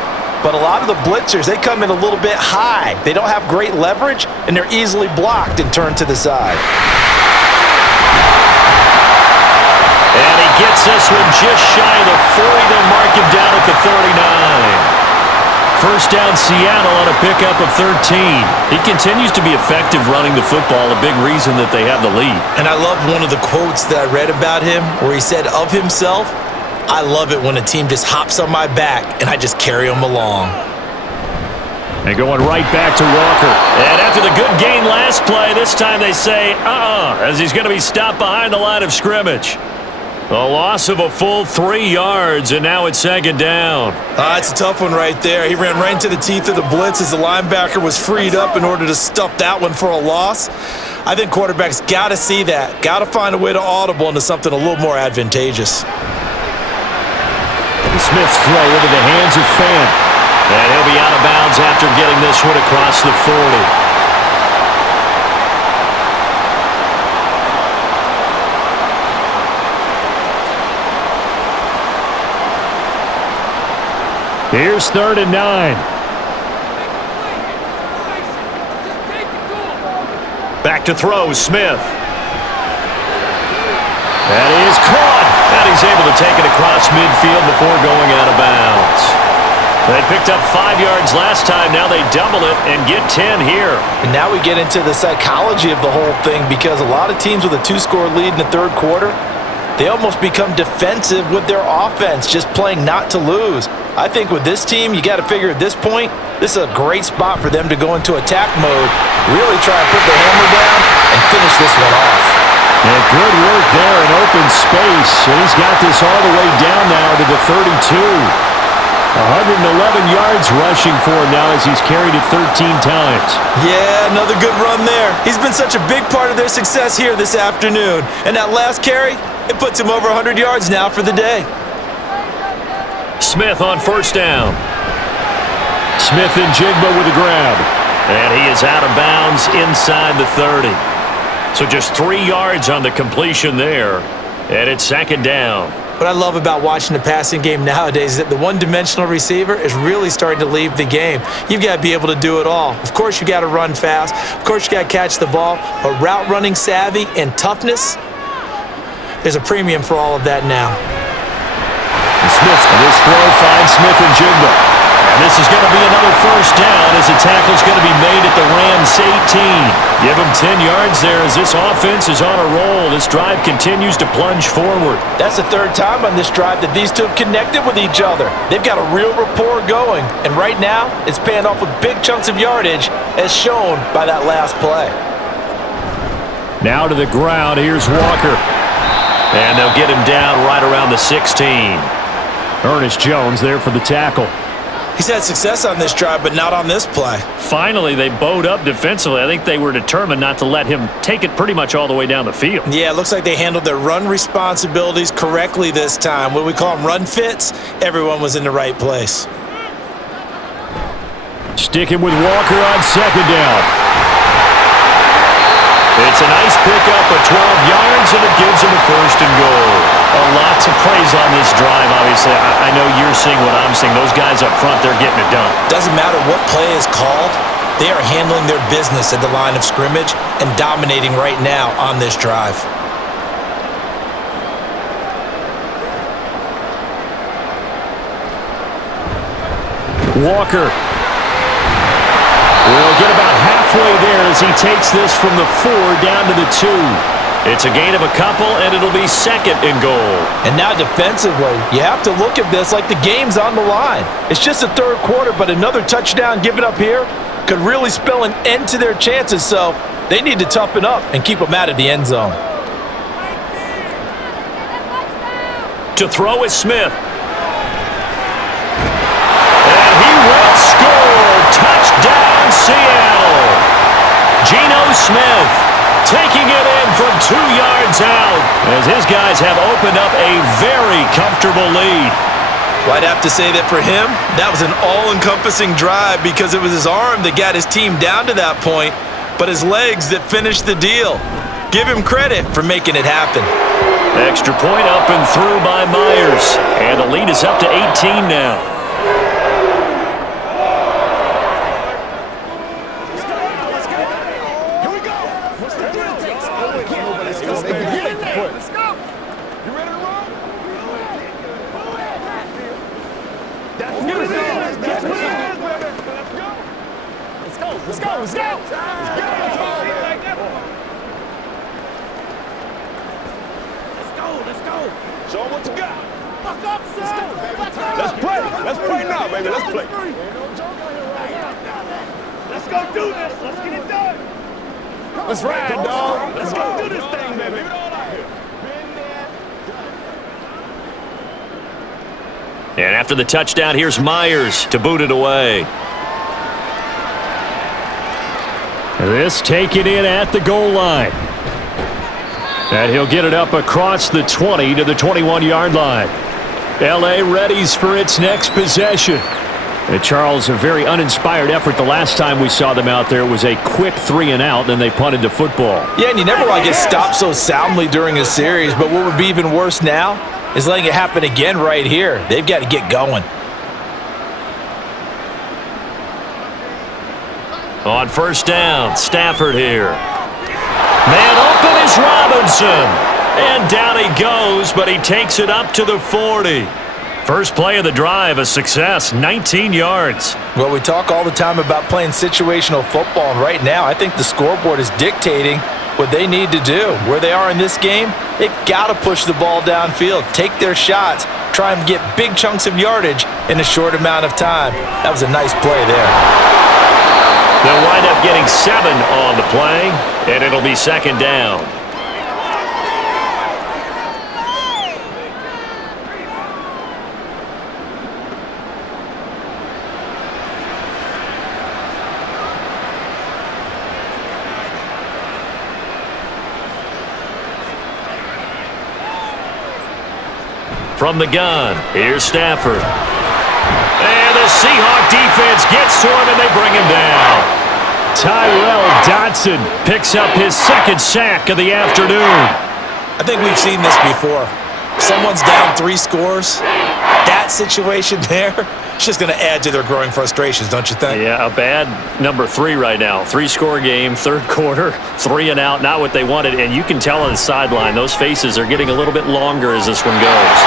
But a lot of the blitzers, they come in a little bit high. They don't have great leverage, and they're easily blocked and turned to the side. And he gets this one just shy of the 40. They'll mark him down at the 39. First down Seattle on a pickup of 13. He continues to be effective running the football, a big reason that they have the lead. And I love one of the quotes that I read about him where he said of himself, I love it when a team just hops on my back and I just carry them along. And going right back to Walker. And after the good gain last play, this time they say, as he's going to be stopped behind the line of scrimmage. A loss of a full 3 yards, and now it's 2nd down. It's a tough one right there. He ran right into the teeth of the blitz as the linebacker was freed up in order to stuff that one for a loss. I think quarterbacks got to see that. Got to find a way to audible into something a little more advantageous. Smith's throw into the hands of Fan. And he'll be out of bounds after getting this one across the 40. Here's 3rd and 9. Back to throw, Smith. That is caught. And he's able to take it across midfield before going out of bounds. They picked up 5 yards last time. Now they double it and get 10 here. And now we get into the psychology of the whole thing because a lot of teams with a 2-score lead in the 3rd quarter, they almost become defensive with their offense, just playing not to lose. I think with this team, you got to figure at this point, this is a great spot for them to go into attack mode, really try and put the hammer down and finish this one off. And good work there in open space. And he's got this all the way down now to the 32. 111 yards rushing for him now as he's carried it 13 times. Yeah, another good run there. He's been such a big part of their success here this afternoon. And that last carry, it puts him over 100 yards now for the day. Smith on 1st down. Smith and Jigba with a grab. And he is out of bounds inside the 30. So just 3 yards on the completion there. And it's 2nd down. What I love about watching the passing game nowadays is that the one-dimensional receiver is really starting to leave the game. You've got to be able to do it all. Of course, you got to run fast. Of course, you got to catch the ball. But route running savvy and toughness, there's a premium for all of that now. Smith, and this throw finds Smith and Jigba. And this is going to be another 1st down as the tackle's going to be made at the Rams 18. Give them 10 yards there as this offense is on a roll. This drive continues to plunge forward. That's the 3rd time on this drive that these two have connected with each other. They've got a real rapport going. And right now, it's paying off with big chunks of yardage as shown by that last play. Now to the ground. Here's Walker. And they'll get him down right around the 16. Ernest Jones there for the tackle. He's had success on this drive, but not on this play. Finally, they bowed up defensively. I think they were determined not to let him take it pretty much all the way down the field. Yeah, it looks like they handled their run responsibilities correctly this time. What we call them run fits, everyone was in the right place. Sticking with Walker on second down. It's a nice pickup of 12 yards, and it gives him a first and goal. A lot to praise on this drive, obviously. I know you're seeing what I'm seeing. Those guys up front, they're getting it done. Doesn't matter what play is called. They are handling their business at the line of scrimmage and dominating right now on this drive. Walker will get about halfway there as he takes this from the 4 down to the 2. It's a gain of a couple, and it'll be second and goal. And now defensively, you have to look at this like the game's on the line. It's just the third quarter, but another touchdown given up here could really spell an end to their chances, so they need to toughen up and keep them out of the end zone. To throw is Smith. And he will score. Touchdown, Seattle. Geno Smith taking it in from 2 yards out as his guys have opened up a very comfortable lead. Well, I'd have to say that for him, that was an all-encompassing drive because it was his arm that got his team down to that point, but his legs that finished the deal. Give him credit for making it happen. Extra point up and through by Myers, and the lead is up to 18 now. Show 'em what you got. Let's play. Let's play now, baby. Let's play. Let's go do this. Let's get it done. Let's ride, dog. Let's go do this thing, baby. Leave it all out here. And after the touchdown, here's Myers to boot it away. This taken in at the goal line. And he'll get it up across the 20 to the 21-yard line. L.A. readies for its next possession. And Charles, a very uninspired effort the last time we saw them out there. It was a quick 3-and-out, then they punted the football. Yeah, and you never want to get stopped so soundly during a series, but what would be even worse now is letting it happen again right here. They've got to get going. On first down, Stafford here. Man open is Robinson. And down he goes, but he takes it up to the 40. First play of the drive, a success, 19 yards. Well, we talk all the time about playing situational football, and right now I think the scoreboard is dictating what they need to do. Where they are in this game, they've got to push the ball downfield, take their shots, try and get big chunks of yardage in a short amount of time. That was a nice play there. They'll wind up getting 7 on the play, and it'll be second down. From the gun, here's Stafford. And the Seahawks defense gets to him, and they bring him down. Tyrell Dodson picks up his second sack of the afternoon. I think we've seen this before. Someone's down 3 scores. That situation there, it's just going to add to their growing frustrations, don't you think? Yeah, a bad number 3 right now. 3-score game, third quarter, 3-and-out, not what they wanted. And you can tell on the sideline, those faces are getting a little bit longer as this one goes.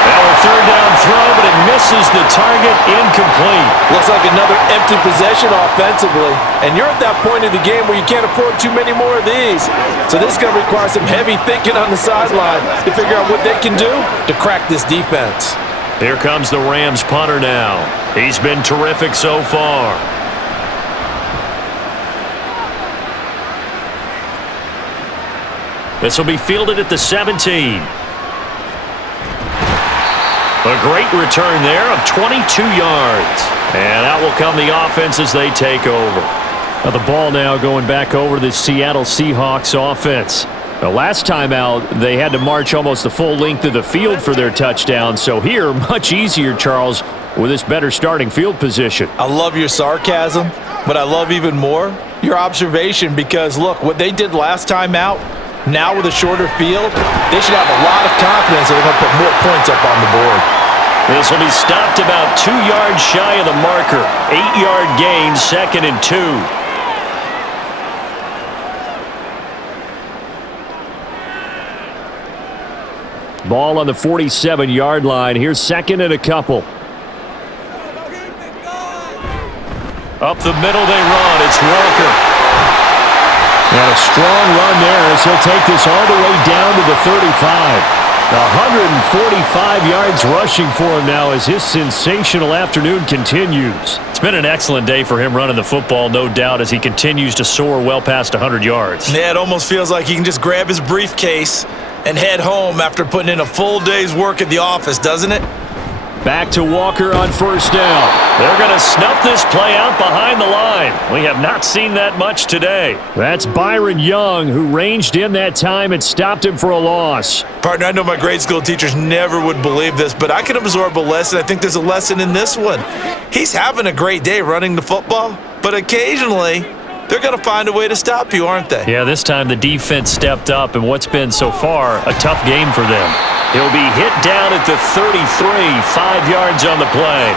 Now a third down throw, but it misses the target, incomplete. Looks like another empty possession offensively. And you're at that point in the game where you can't afford too many more of these. So this is going to require some heavy thinking on the sideline to figure out what they can do to crack this defense. Here comes the Rams punter now. He's been terrific so far. This will be fielded at the 17. A great return there of 22 yards. And out will come the offense as they take over. Now the ball now going back over to the Seattle Seahawks offense. The last time out, they had to march almost the full length of the field for their touchdown. So here, much easier, Charles, with this better starting field position. I love your sarcasm, but I love even more your observation because, look, what they did last time out, now with a shorter field, they should have a lot of confidence that they're going to put more points up on the board. This will be stopped about 2 yards shy of the marker. 8-yard gain, 2nd and 2. Ball on the 47-yard line. Here's 2nd and a couple. Up the middle they run. It's Walker. And a strong run there as he'll take this all the way down to the 35. 145 yards rushing for him now as his sensational afternoon continues. It's been an excellent day for him running the football, no doubt, as he continues to soar well past 100 yards. Yeah, it almost feels like he can just grab his briefcase and head home after putting in a full day's work at the office, doesn't it? Back to Walker on first down. They're going to snuff this play out behind the line. We have not seen that much today. That's Byron Young, who ranged in that time and stopped him for a loss. Partner, I know my grade school teachers never would believe this, but I can absorb a lesson. I think there's a lesson in this one. He's having a great day running the football, but occasionally they're going to find a way to stop you, aren't they? Yeah, this time the defense stepped up in what's been so far a tough game for them. He'll be hit down at the 33, 5 yards on the play.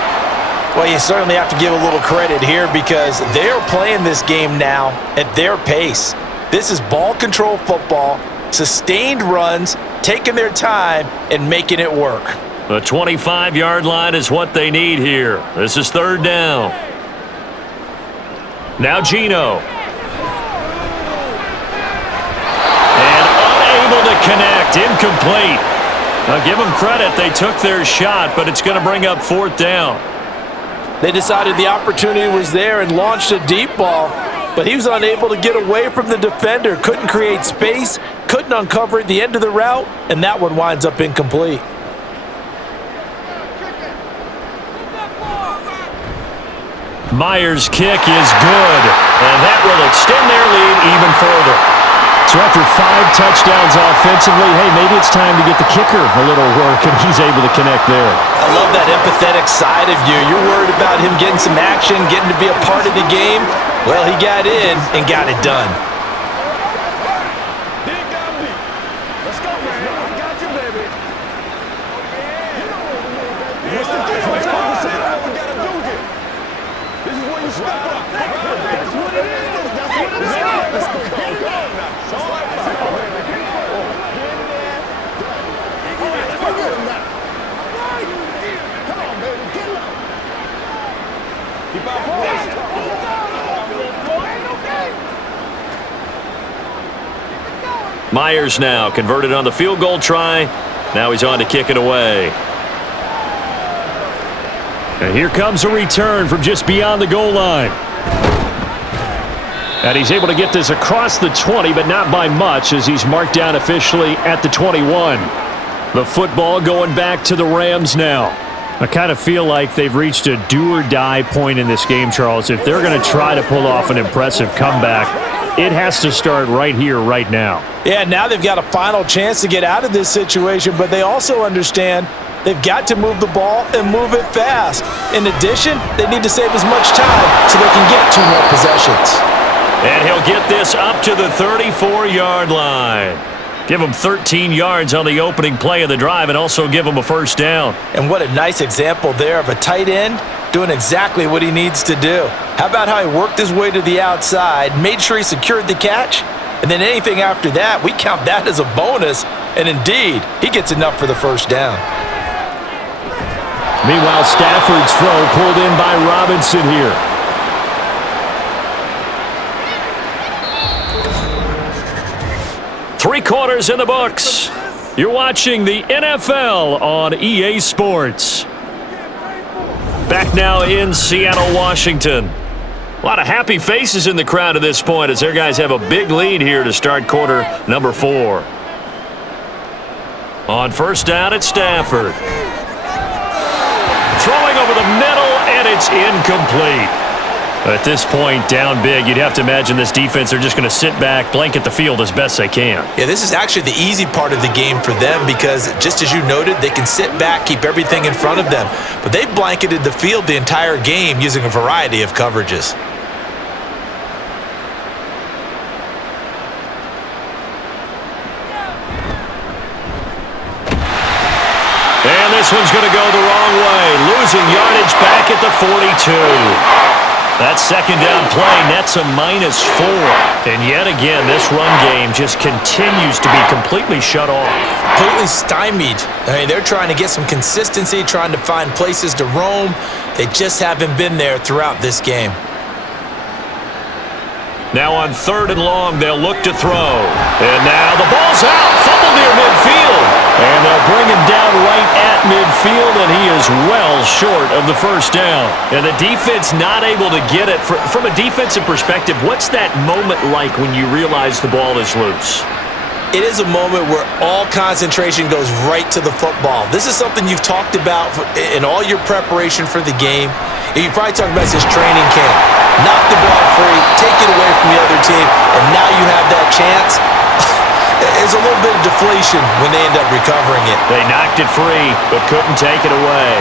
Well, you certainly have to give a little credit here because they're playing this game now at their pace. This is ball control football, sustained runs, taking their time and making it work. The 25-yard line is what they need here. This is 3rd down. Now Gino. And unable to connect, incomplete. Now give them credit, they took their shot, but it's going to bring up 4th down. They decided the opportunity was there and launched a deep ball, but he was unable to get away from the defender, couldn't create space, couldn't uncover at the end of the route, and that one winds up incomplete. Myers' kick is good, and that will extend their lead even further. So after 5 touchdowns offensively, hey, maybe it's time to get the kicker a little work, and he's able to connect there. I love that empathetic side of you. You're worried about him getting some action, getting to be a part of the game. Well, he got in and got it done. Let's go, man. I got you, baby. What's the difference? Concentrate on what we got to do here. This is where you step up. That's what it is. That's what it is. Let's go. Myers now converted on the field goal try. Now he's on to kick it away. And here comes a return from just beyond the goal line. And he's able to get this across the 20, but not by much as he's marked down officially at the 21. The football going back to the Rams now. I kind of feel like they've reached a do-or-die point in this game, Charles. If they're going to try to pull off an impressive comeback, it has to start right here, right now. Yeah, now they've got a final chance to get out of this situation, but they also understand they've got to move the ball and move it fast. In addition, they need to save as much time so they can get 2 more possessions. And he'll get this up to the 34-yard line. Give him 13 yards on the opening play of the drive and also give him a first down. And what a nice example there of a tight end doing exactly what he needs to do. How about how he worked his way to the outside, made sure he secured the catch, and then anything after that, we count that as a bonus, and indeed, he gets enough for the first down. Meanwhile, Stafford's throw pulled in by Robinson here. Three quarters in the books. You're watching the NFL on EA Sports. Back now in Seattle, Washington. A lot of happy faces in the crowd at this point as their guys have a big lead here to start quarter number 4. On first down, it's Stafford. over the middle, and it's incomplete. At this point, down big, you'd have to imagine this defense are just going to sit back, blanket the field as best they can. Yeah, this is actually the easy part of the game for them because, just as you noted, they can sit back, keep everything in front of them. But they've blanketed the field the entire game using a variety of coverages. And this one's going to go the wrong way, losing yardage back at the 42. That second down play nets a -4. And yet again, this run game just continues to be completely shut off. Completely stymied. I mean, they're trying to get some consistency, trying to find places to roam. They just haven't been there throughout this game. Now on 3rd and long, they'll look to throw. And now the ball's out, fumbled near midfield. And they'll bring him down right at midfield, and he is well short of the first down. And the defense not able to get it. From a defensive perspective, what's that moment like when you realize the ball is loose? It is a moment where all concentration goes right to the football. This is something you've talked about in all your preparation for the game. You probably talked about this training camp. Knock the ball free, take it away from the other team, and now you have that chance. There's a little bit of deflation when they end up recovering it. They knocked it free, but couldn't take it away.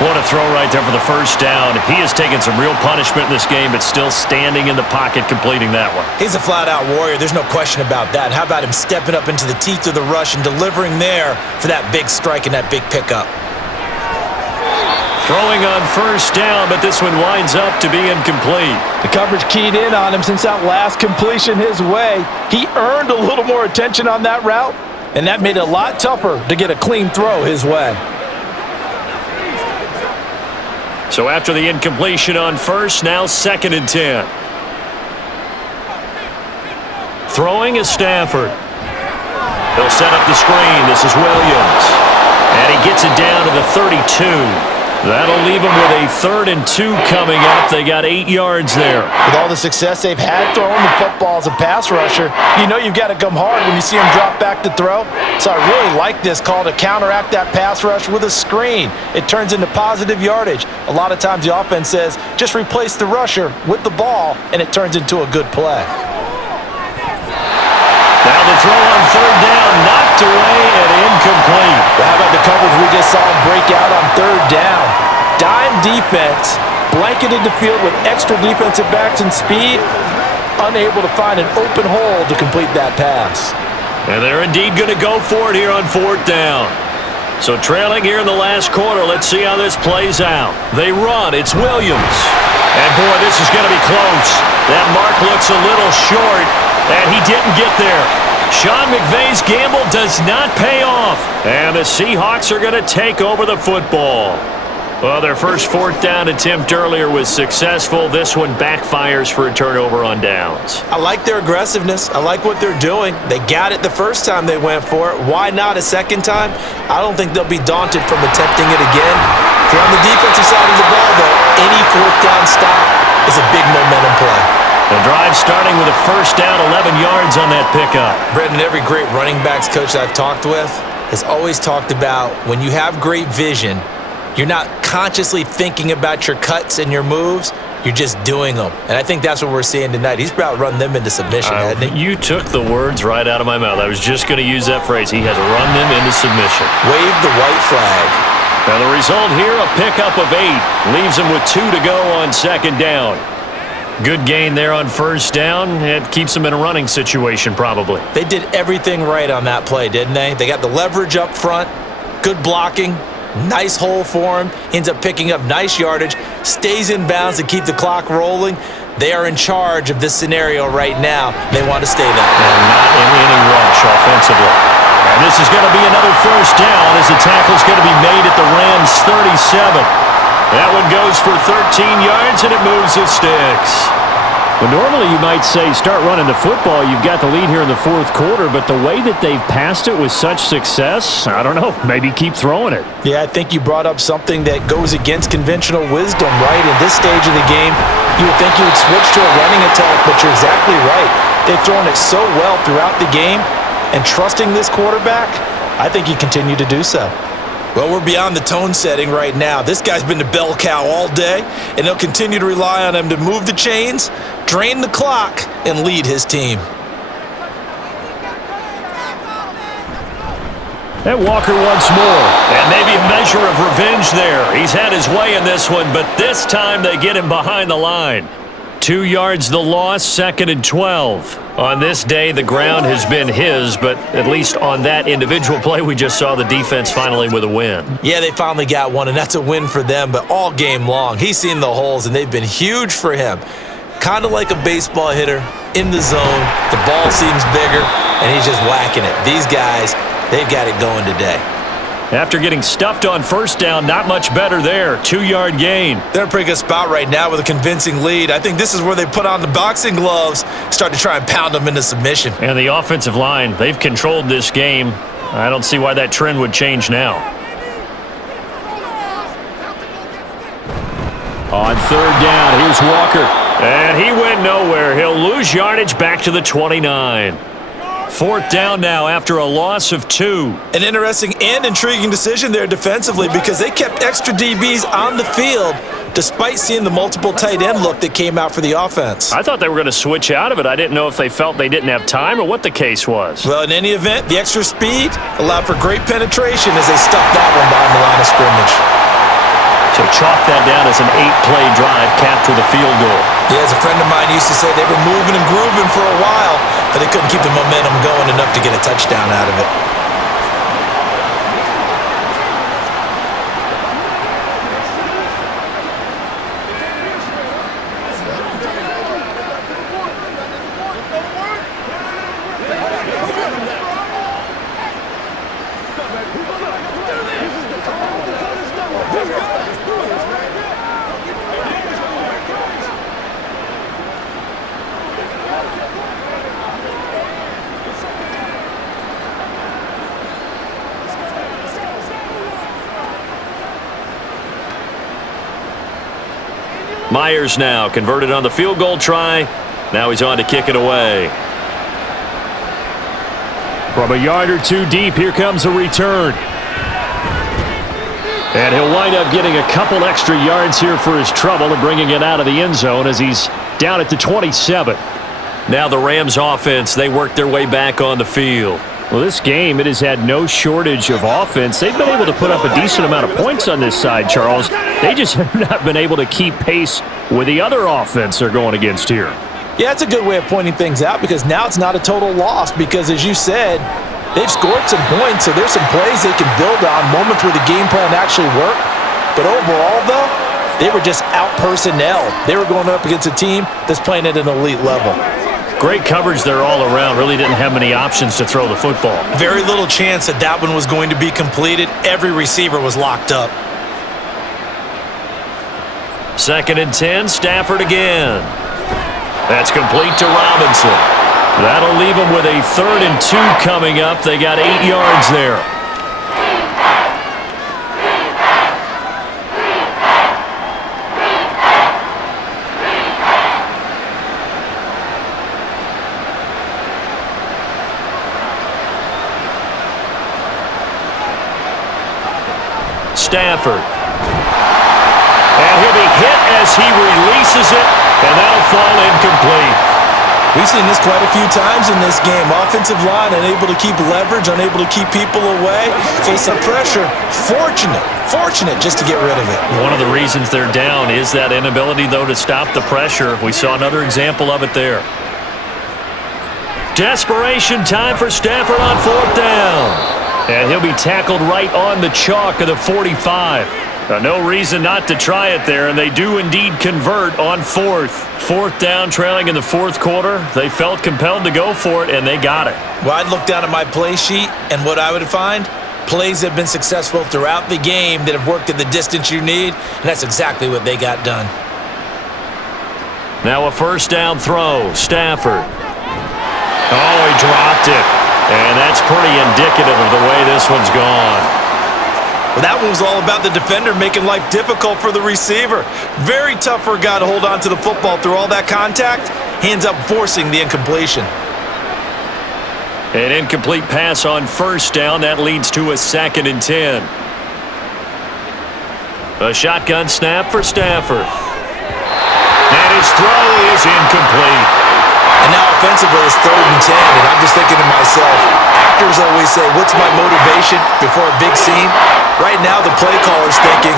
What a throw right there for the first down. He has taken some real punishment in this game, but still standing in the pocket completing that one. He's a flat-out warrior. There's no question about that. How about him stepping up into the teeth of the rush and delivering there for that big strike and that big pickup? Throwing on first down, but this one winds up to be incomplete. The coverage keyed in on him since that last completion his way. He earned a little more attention on that route, and that made it a lot tougher to get a clean throw his way. So after the incompletion on first, now 2nd and 10. Throwing is Stafford. He'll set up the screen. This is Williams. And he gets it down to the 32. That'll leave them with a 3rd and 2 coming up. They got 8 yards there. With all the success they've had throwing the football as a pass rusher, you know you've got to come hard when you see him drop back to throw. So I really like this call to counteract that pass rush with a screen. It turns into positive yardage. A lot of times the offense says, just replace the rusher with the ball, and it turns into a good play. Now the throw on 3rd down, knocked away and incomplete. How about the coverage we just saw him break out on 3rd down? Dime defense, blanketed the field with extra defensive backs and speed, unable to find an open hole to complete that pass. And they're indeed going to go for it here on 4th down. So trailing here in the last quarter, let's see how this plays out. They run, it's Williams. And boy, this is going to be close. That mark looks a little short, and he didn't get there. Sean McVay's gamble does not pay off. And the Seahawks are going to take over the football. Well, their first 4th down attempt earlier was successful. This one backfires for a turnover on downs. I like their aggressiveness. I like what they're doing. They got it the first time they went for it. Why not a second time? I don't think they'll be daunted from attempting it again. If you're on the defensive side of the ball, though, any 4th down stop is a big momentum play. The drive starting with a first down, 11 yards on that pickup. Brendan, every great running backs coach I've talked with has always talked about when you have great vision, you're not consciously thinking about your cuts and your moves. You're just doing them. And I think that's what we're seeing tonight. He's about to run them into submission, hasn't he? You took the words right out of my mouth. I was just going to use that phrase. He has run them into submission. Wave the white flag. Now the result here, a pickup of 8. Leaves him with 2 to go on 2nd down. Good gain there on first down. It keeps them in a running situation probably. They did everything right on that play, didn't they? They got the leverage up front, good blocking, nice hole for him, ends up picking up nice yardage, stays in bounds to keep the clock rolling. They are in charge of this scenario right now. They want to stay that way. And not in any rush offensively. And this is going to be another first down as the tackle's going to be made at the Rams' 37. That one goes for 13 yards, and it moves the sticks. Well, normally you might say start running the football. You've got the lead here in the 4th quarter, but the way that they've passed it with such success, I don't know, maybe keep throwing it. Yeah, I think you brought up something that goes against conventional wisdom, right? In this stage of the game, you would think you would switch to a running attack, but you're exactly right. They've thrown it so well throughout the game, and trusting this quarterback, I think you continue to do so. Well, we're beyond the tone setting right now. This guy's been the bell cow all day, and he'll continue to rely on him to move the chains, drain the clock, and lead his team. And Walker once more. And maybe a measure of revenge there. He's had his way in this one, but this time they get him behind the line. 2 yards the loss, 2nd and 12. On this day, the ground has been his, but at least on that individual play, we just saw the defense finally with a win. Yeah, they finally got one, and that's a win for them, but all game long, he's seen the holes, and they've been huge for him. Kind of like a baseball hitter in the zone. The ball seems bigger, and he's just whacking it. These guys, they've got it going today. After getting stuffed on first down, not much better there. 2-yard gain. They're in a pretty good spot right now with a convincing lead. I think this is where they put on the boxing gloves, start to try and pound them into submission. And the offensive line, they've controlled this game. I don't see why that trend would change now. On 3rd down, here's Walker. And he went nowhere. He'll lose yardage back to the 29. 4th down now after a loss of 2. An interesting and intriguing decision there defensively because they kept extra DBs on the field despite seeing the multiple tight end look that came out for the offense. I thought they were going to switch out of it. I didn't know if they felt they didn't have time or what the case was. Well, in any event, the extra speed allowed for great penetration as they stuffed that one behind the line of scrimmage. So chalk that down as an 8-play drive capped with a field goal. Yeah, as a friend of mine used to say, they were moving and grooving for a while, but they couldn't keep the momentum going enough to get a touchdown out of it. Myers now converted on the field goal try. Now he's on to kick it away. From a yard or 2 deep, here comes a return. And he'll wind up getting a couple extra yards here for his trouble and bringing it out of the end zone as he's down at the 27. Now the Rams offense, they work their way back on the field. Well, this game, it has had no shortage of offense. They've been able to put up a decent amount of points on this side, Charles. They just have not been able to keep pace with the other offense they're going against here. Yeah, it's a good way of pointing things out because now it's not a total loss because, as you said, they've scored some points, so there's some plays they can build on, moments where the game plan actually worked. But overall, though, they were just out-personnel. They were going up against a team that's playing at an elite level. Great coverage there all around. Really didn't have many options to throw the football. Very little chance that that one was going to be completed. Every receiver was locked up. 2nd and 10, Stafford again. That's complete to Robinson. That'll leave them with a 3rd and 2 coming up. They got 8 yards there. Stafford. And he'll be hit as he releases it, and that'll fall incomplete. We've seen this quite a few times in this game. Offensive line unable to keep leverage, unable to keep people away, facing pressure. Fortunate just to get rid of it. One of the reasons they're down is that inability, though, to stop the pressure. We saw another example of it there. Desperation time for Stafford on 4th down. And he'll be tackled right on the chalk of the 45. No reason not to try it there, and they do indeed convert on 4th. 4th down, trailing in the 4th quarter. They felt compelled to go for it, and they got it. Well, I'd look down at my play sheet, and what I would find, plays have been successful throughout the game that have worked at the distance you need, and that's exactly what they got done. Now a 1st down throw. Stafford. Oh, he dropped it. And that's pretty indicative of the way this one's gone. Well, that one was all about the defender making life difficult for the receiver. Very tough for a guy to hold on to the football through all that contact. Hands up, forcing the incompletion. An incomplete pass on 1st down. That leads to a 2nd and 10. A shotgun snap for Stafford. And his throw is incomplete. And now offensively, it's 3rd and 10, and I'm just thinking to myself, actors always say, what's my motivation before a big scene? Right now, the play caller's thinking,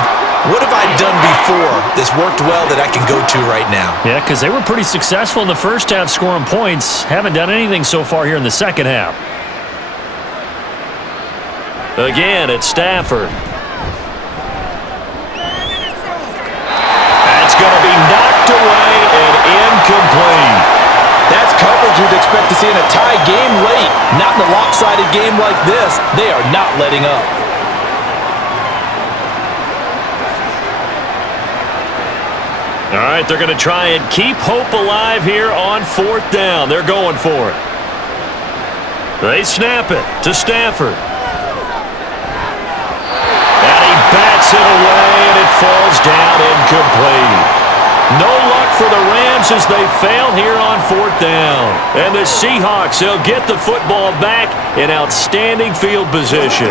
what have I done before that's worked well that I can go to right now? Yeah, because they were pretty successful in the first half scoring points. Haven't done anything so far here in the second half. Again, it's Stafford. That's going to be knocked away and incomplete. That's coverage you'd expect to see in a tie game late. Not in a lopsided game like this. They are not letting up. All right, they're going to try and keep hope alive here on 4th down. They're going for it. They snap it to Stafford. And he bats it away, and it falls down incomplete. No luck for the Rams as they fail here on 4th down. And the Seahawks, they'll get the football back in outstanding field position.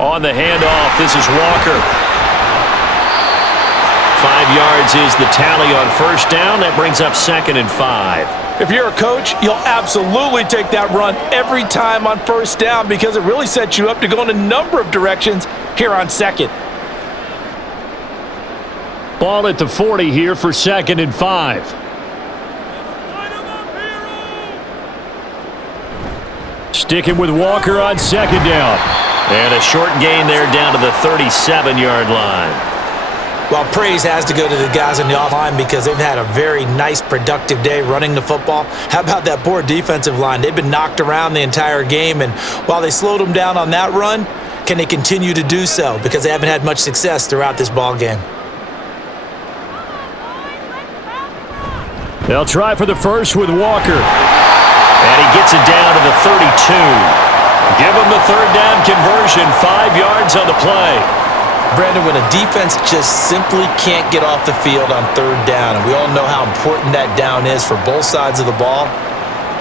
On the handoff, this is Walker. 5 yards is the tally on 1st down. That brings up 2nd and 5. If you're a coach, you'll absolutely take that run every time on 1st down because it really sets you up to go in a number of directions here on 2nd. Ball at the 40 here for 2nd and 5. Sticking with Walker on 2nd down. And a short gain there down to the 37-yard line. Well, praise has to go to the guys on the offline because they've had a very nice, productive day running the football. How about that poor defensive line? They've been knocked around the entire game, and while they slowed them down on that run, can they continue to do so? Because they haven't had much success throughout this ball game. They'll try for the first with Walker. And he gets it down to the 32. Give him the 3rd down conversion, 5 yards on the play. Brandon, when a defense just simply can't get off the field on 3rd down, and we all know how important that down is for both sides of the ball,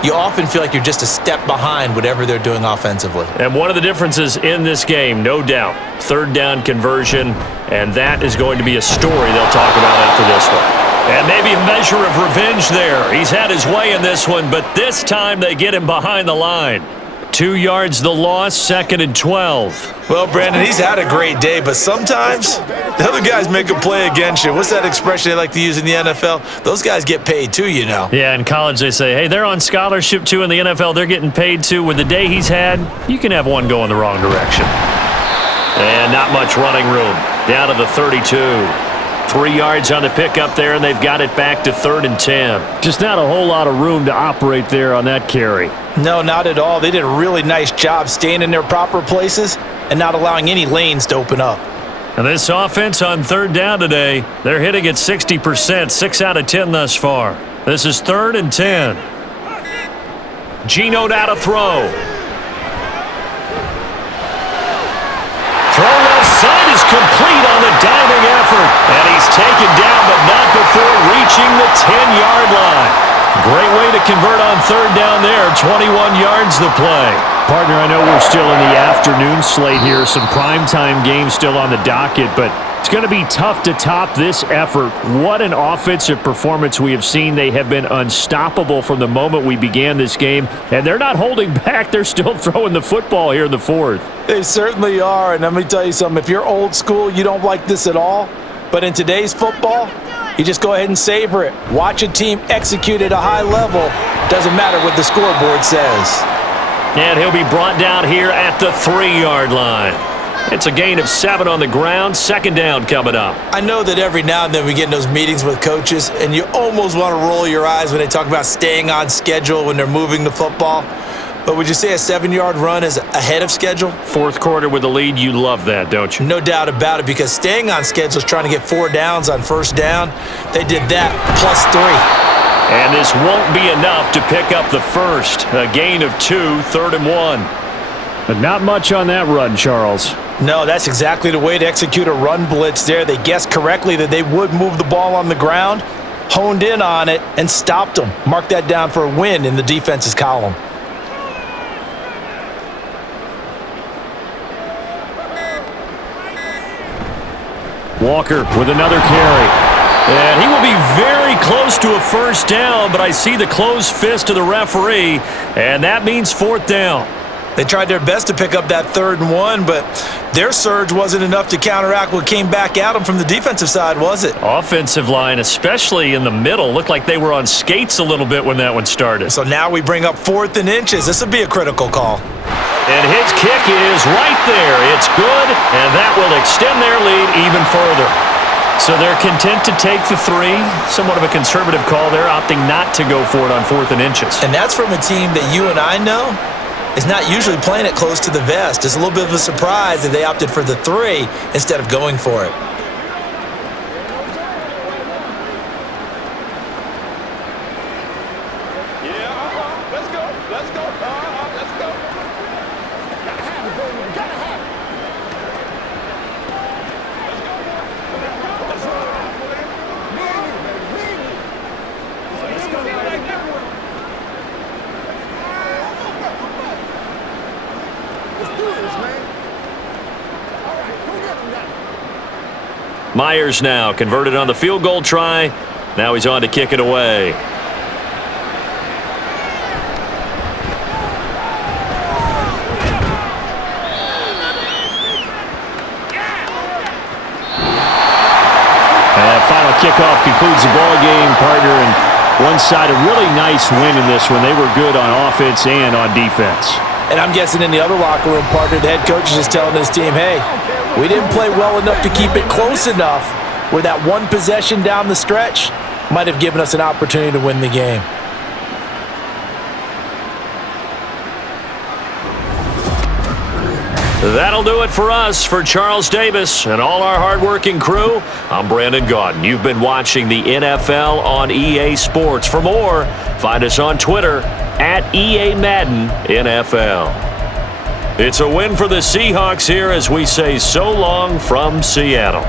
you often feel like you're just a step behind whatever they're doing offensively. And one of the differences in this game, no doubt, 3rd down conversion, and that is going to be a story they'll talk about after this one. And maybe a measure of revenge there. He's had his way in this one, but this time they get him behind the line. 2 yards the loss, 2nd and 12. Well, Brandon, he's had a great day, but sometimes the other guys make a play against you. What's that expression they like to use in the NFL? Those guys get paid too, you know. Yeah, in college they say, hey, they're on scholarship too. In the NFL, they're getting paid too. With the day he's had, you can have one go in the wrong direction. And not much running room. Down to the 32. 3 yards on the pickup there, and they've got it back to 3rd and 10. Just not a whole lot of room to operate there on that carry. No, not at all. They did a really nice job staying in their proper places and not allowing any lanes to open up. And this offense on 3rd down today, they're hitting at 60%, 6 out of 10 thus far. This is 3rd and 10. Geno now to throw. Throw left side is complete on the diving effort. And he's taken down, but not before reaching the 10-yard line. Great way to convert on 3rd down there. 21 yards the play. Partner, I know we're still in the afternoon slate here. Some primetime games still on the docket, but it's going to be tough to top this effort. What an offensive performance we have seen. They have been unstoppable from the moment we began this game, and they're not holding back. They're still throwing the football here in the 4th. They certainly are, and let me tell you something. If you're old school, you don't like this at all, but in today's football, you just go ahead and savor it. Watch a team execute at a high level. Doesn't matter what the scoreboard says. And he'll be brought down here at the 3-yard line. It's a gain of 7 on the ground. 2nd down coming up. I know that every now and then we get in those meetings with coaches, and you almost want to roll your eyes when they talk about staying on schedule when they're moving the football. But would you say a 7-yard run is ahead of schedule? 4th quarter with the lead, you love that, don't you? No doubt about it, because staying on schedule is trying to get 4 downs on 1st down. They did that plus 3. And this won't be enough to pick up the first. A gain of 2, 3rd and 1. But not much on that run, Charles. No, that's exactly the way to execute a run blitz there. They guessed correctly that they would move the ball on the ground, honed in on it, and stopped them. Mark that down for a win in the defense's column. Walker with another carry. And he will be very close to a first down, but I see the closed fist of the referee, and that means fourth down. They tried their best to pick up that 3rd and 1, but their surge wasn't enough to counteract what came back at them from the defensive side, was it? Offensive line, especially in the middle, looked like they were on skates a little bit when that one started. So now we bring up 4th and inches. This would be a critical call. And his kick is right there. It's good, and that will extend their lead even further. So they're content to take the 3. Somewhat of a conservative call there, opting not to go for it on 4th and inches. And that's from a team that you and I know is not usually playing it close to the vest. It's a little bit of a surprise that they opted for the 3 instead of going for it. Let's go. Let's go. Let's go. Gotta have it, baby. Gotta have it. Let's go. Let's go. Me and you, baby. Me and you. Let's go. Let's do this, man. All right, go get him now. Myers now converted on the field goal try. Now he's on to kick it away. Final kickoff concludes the ball game, partner, and one side a really nice win in this one. They were good on offense and on defense. And I'm guessing in the other locker room, partner, the head coach is just telling his team, hey, we didn't play well enough to keep it close enough where that one possession down the stretch might have given us an opportunity to win the game. That'll do it for us. For Charles Davis and all our hardworking crew, I'm Brandon Gaudin. You've been watching the NFL on EA Sports. For more, find us on Twitter at EA Madden NFL. It's a win for the Seahawks here as we say so long from Seattle.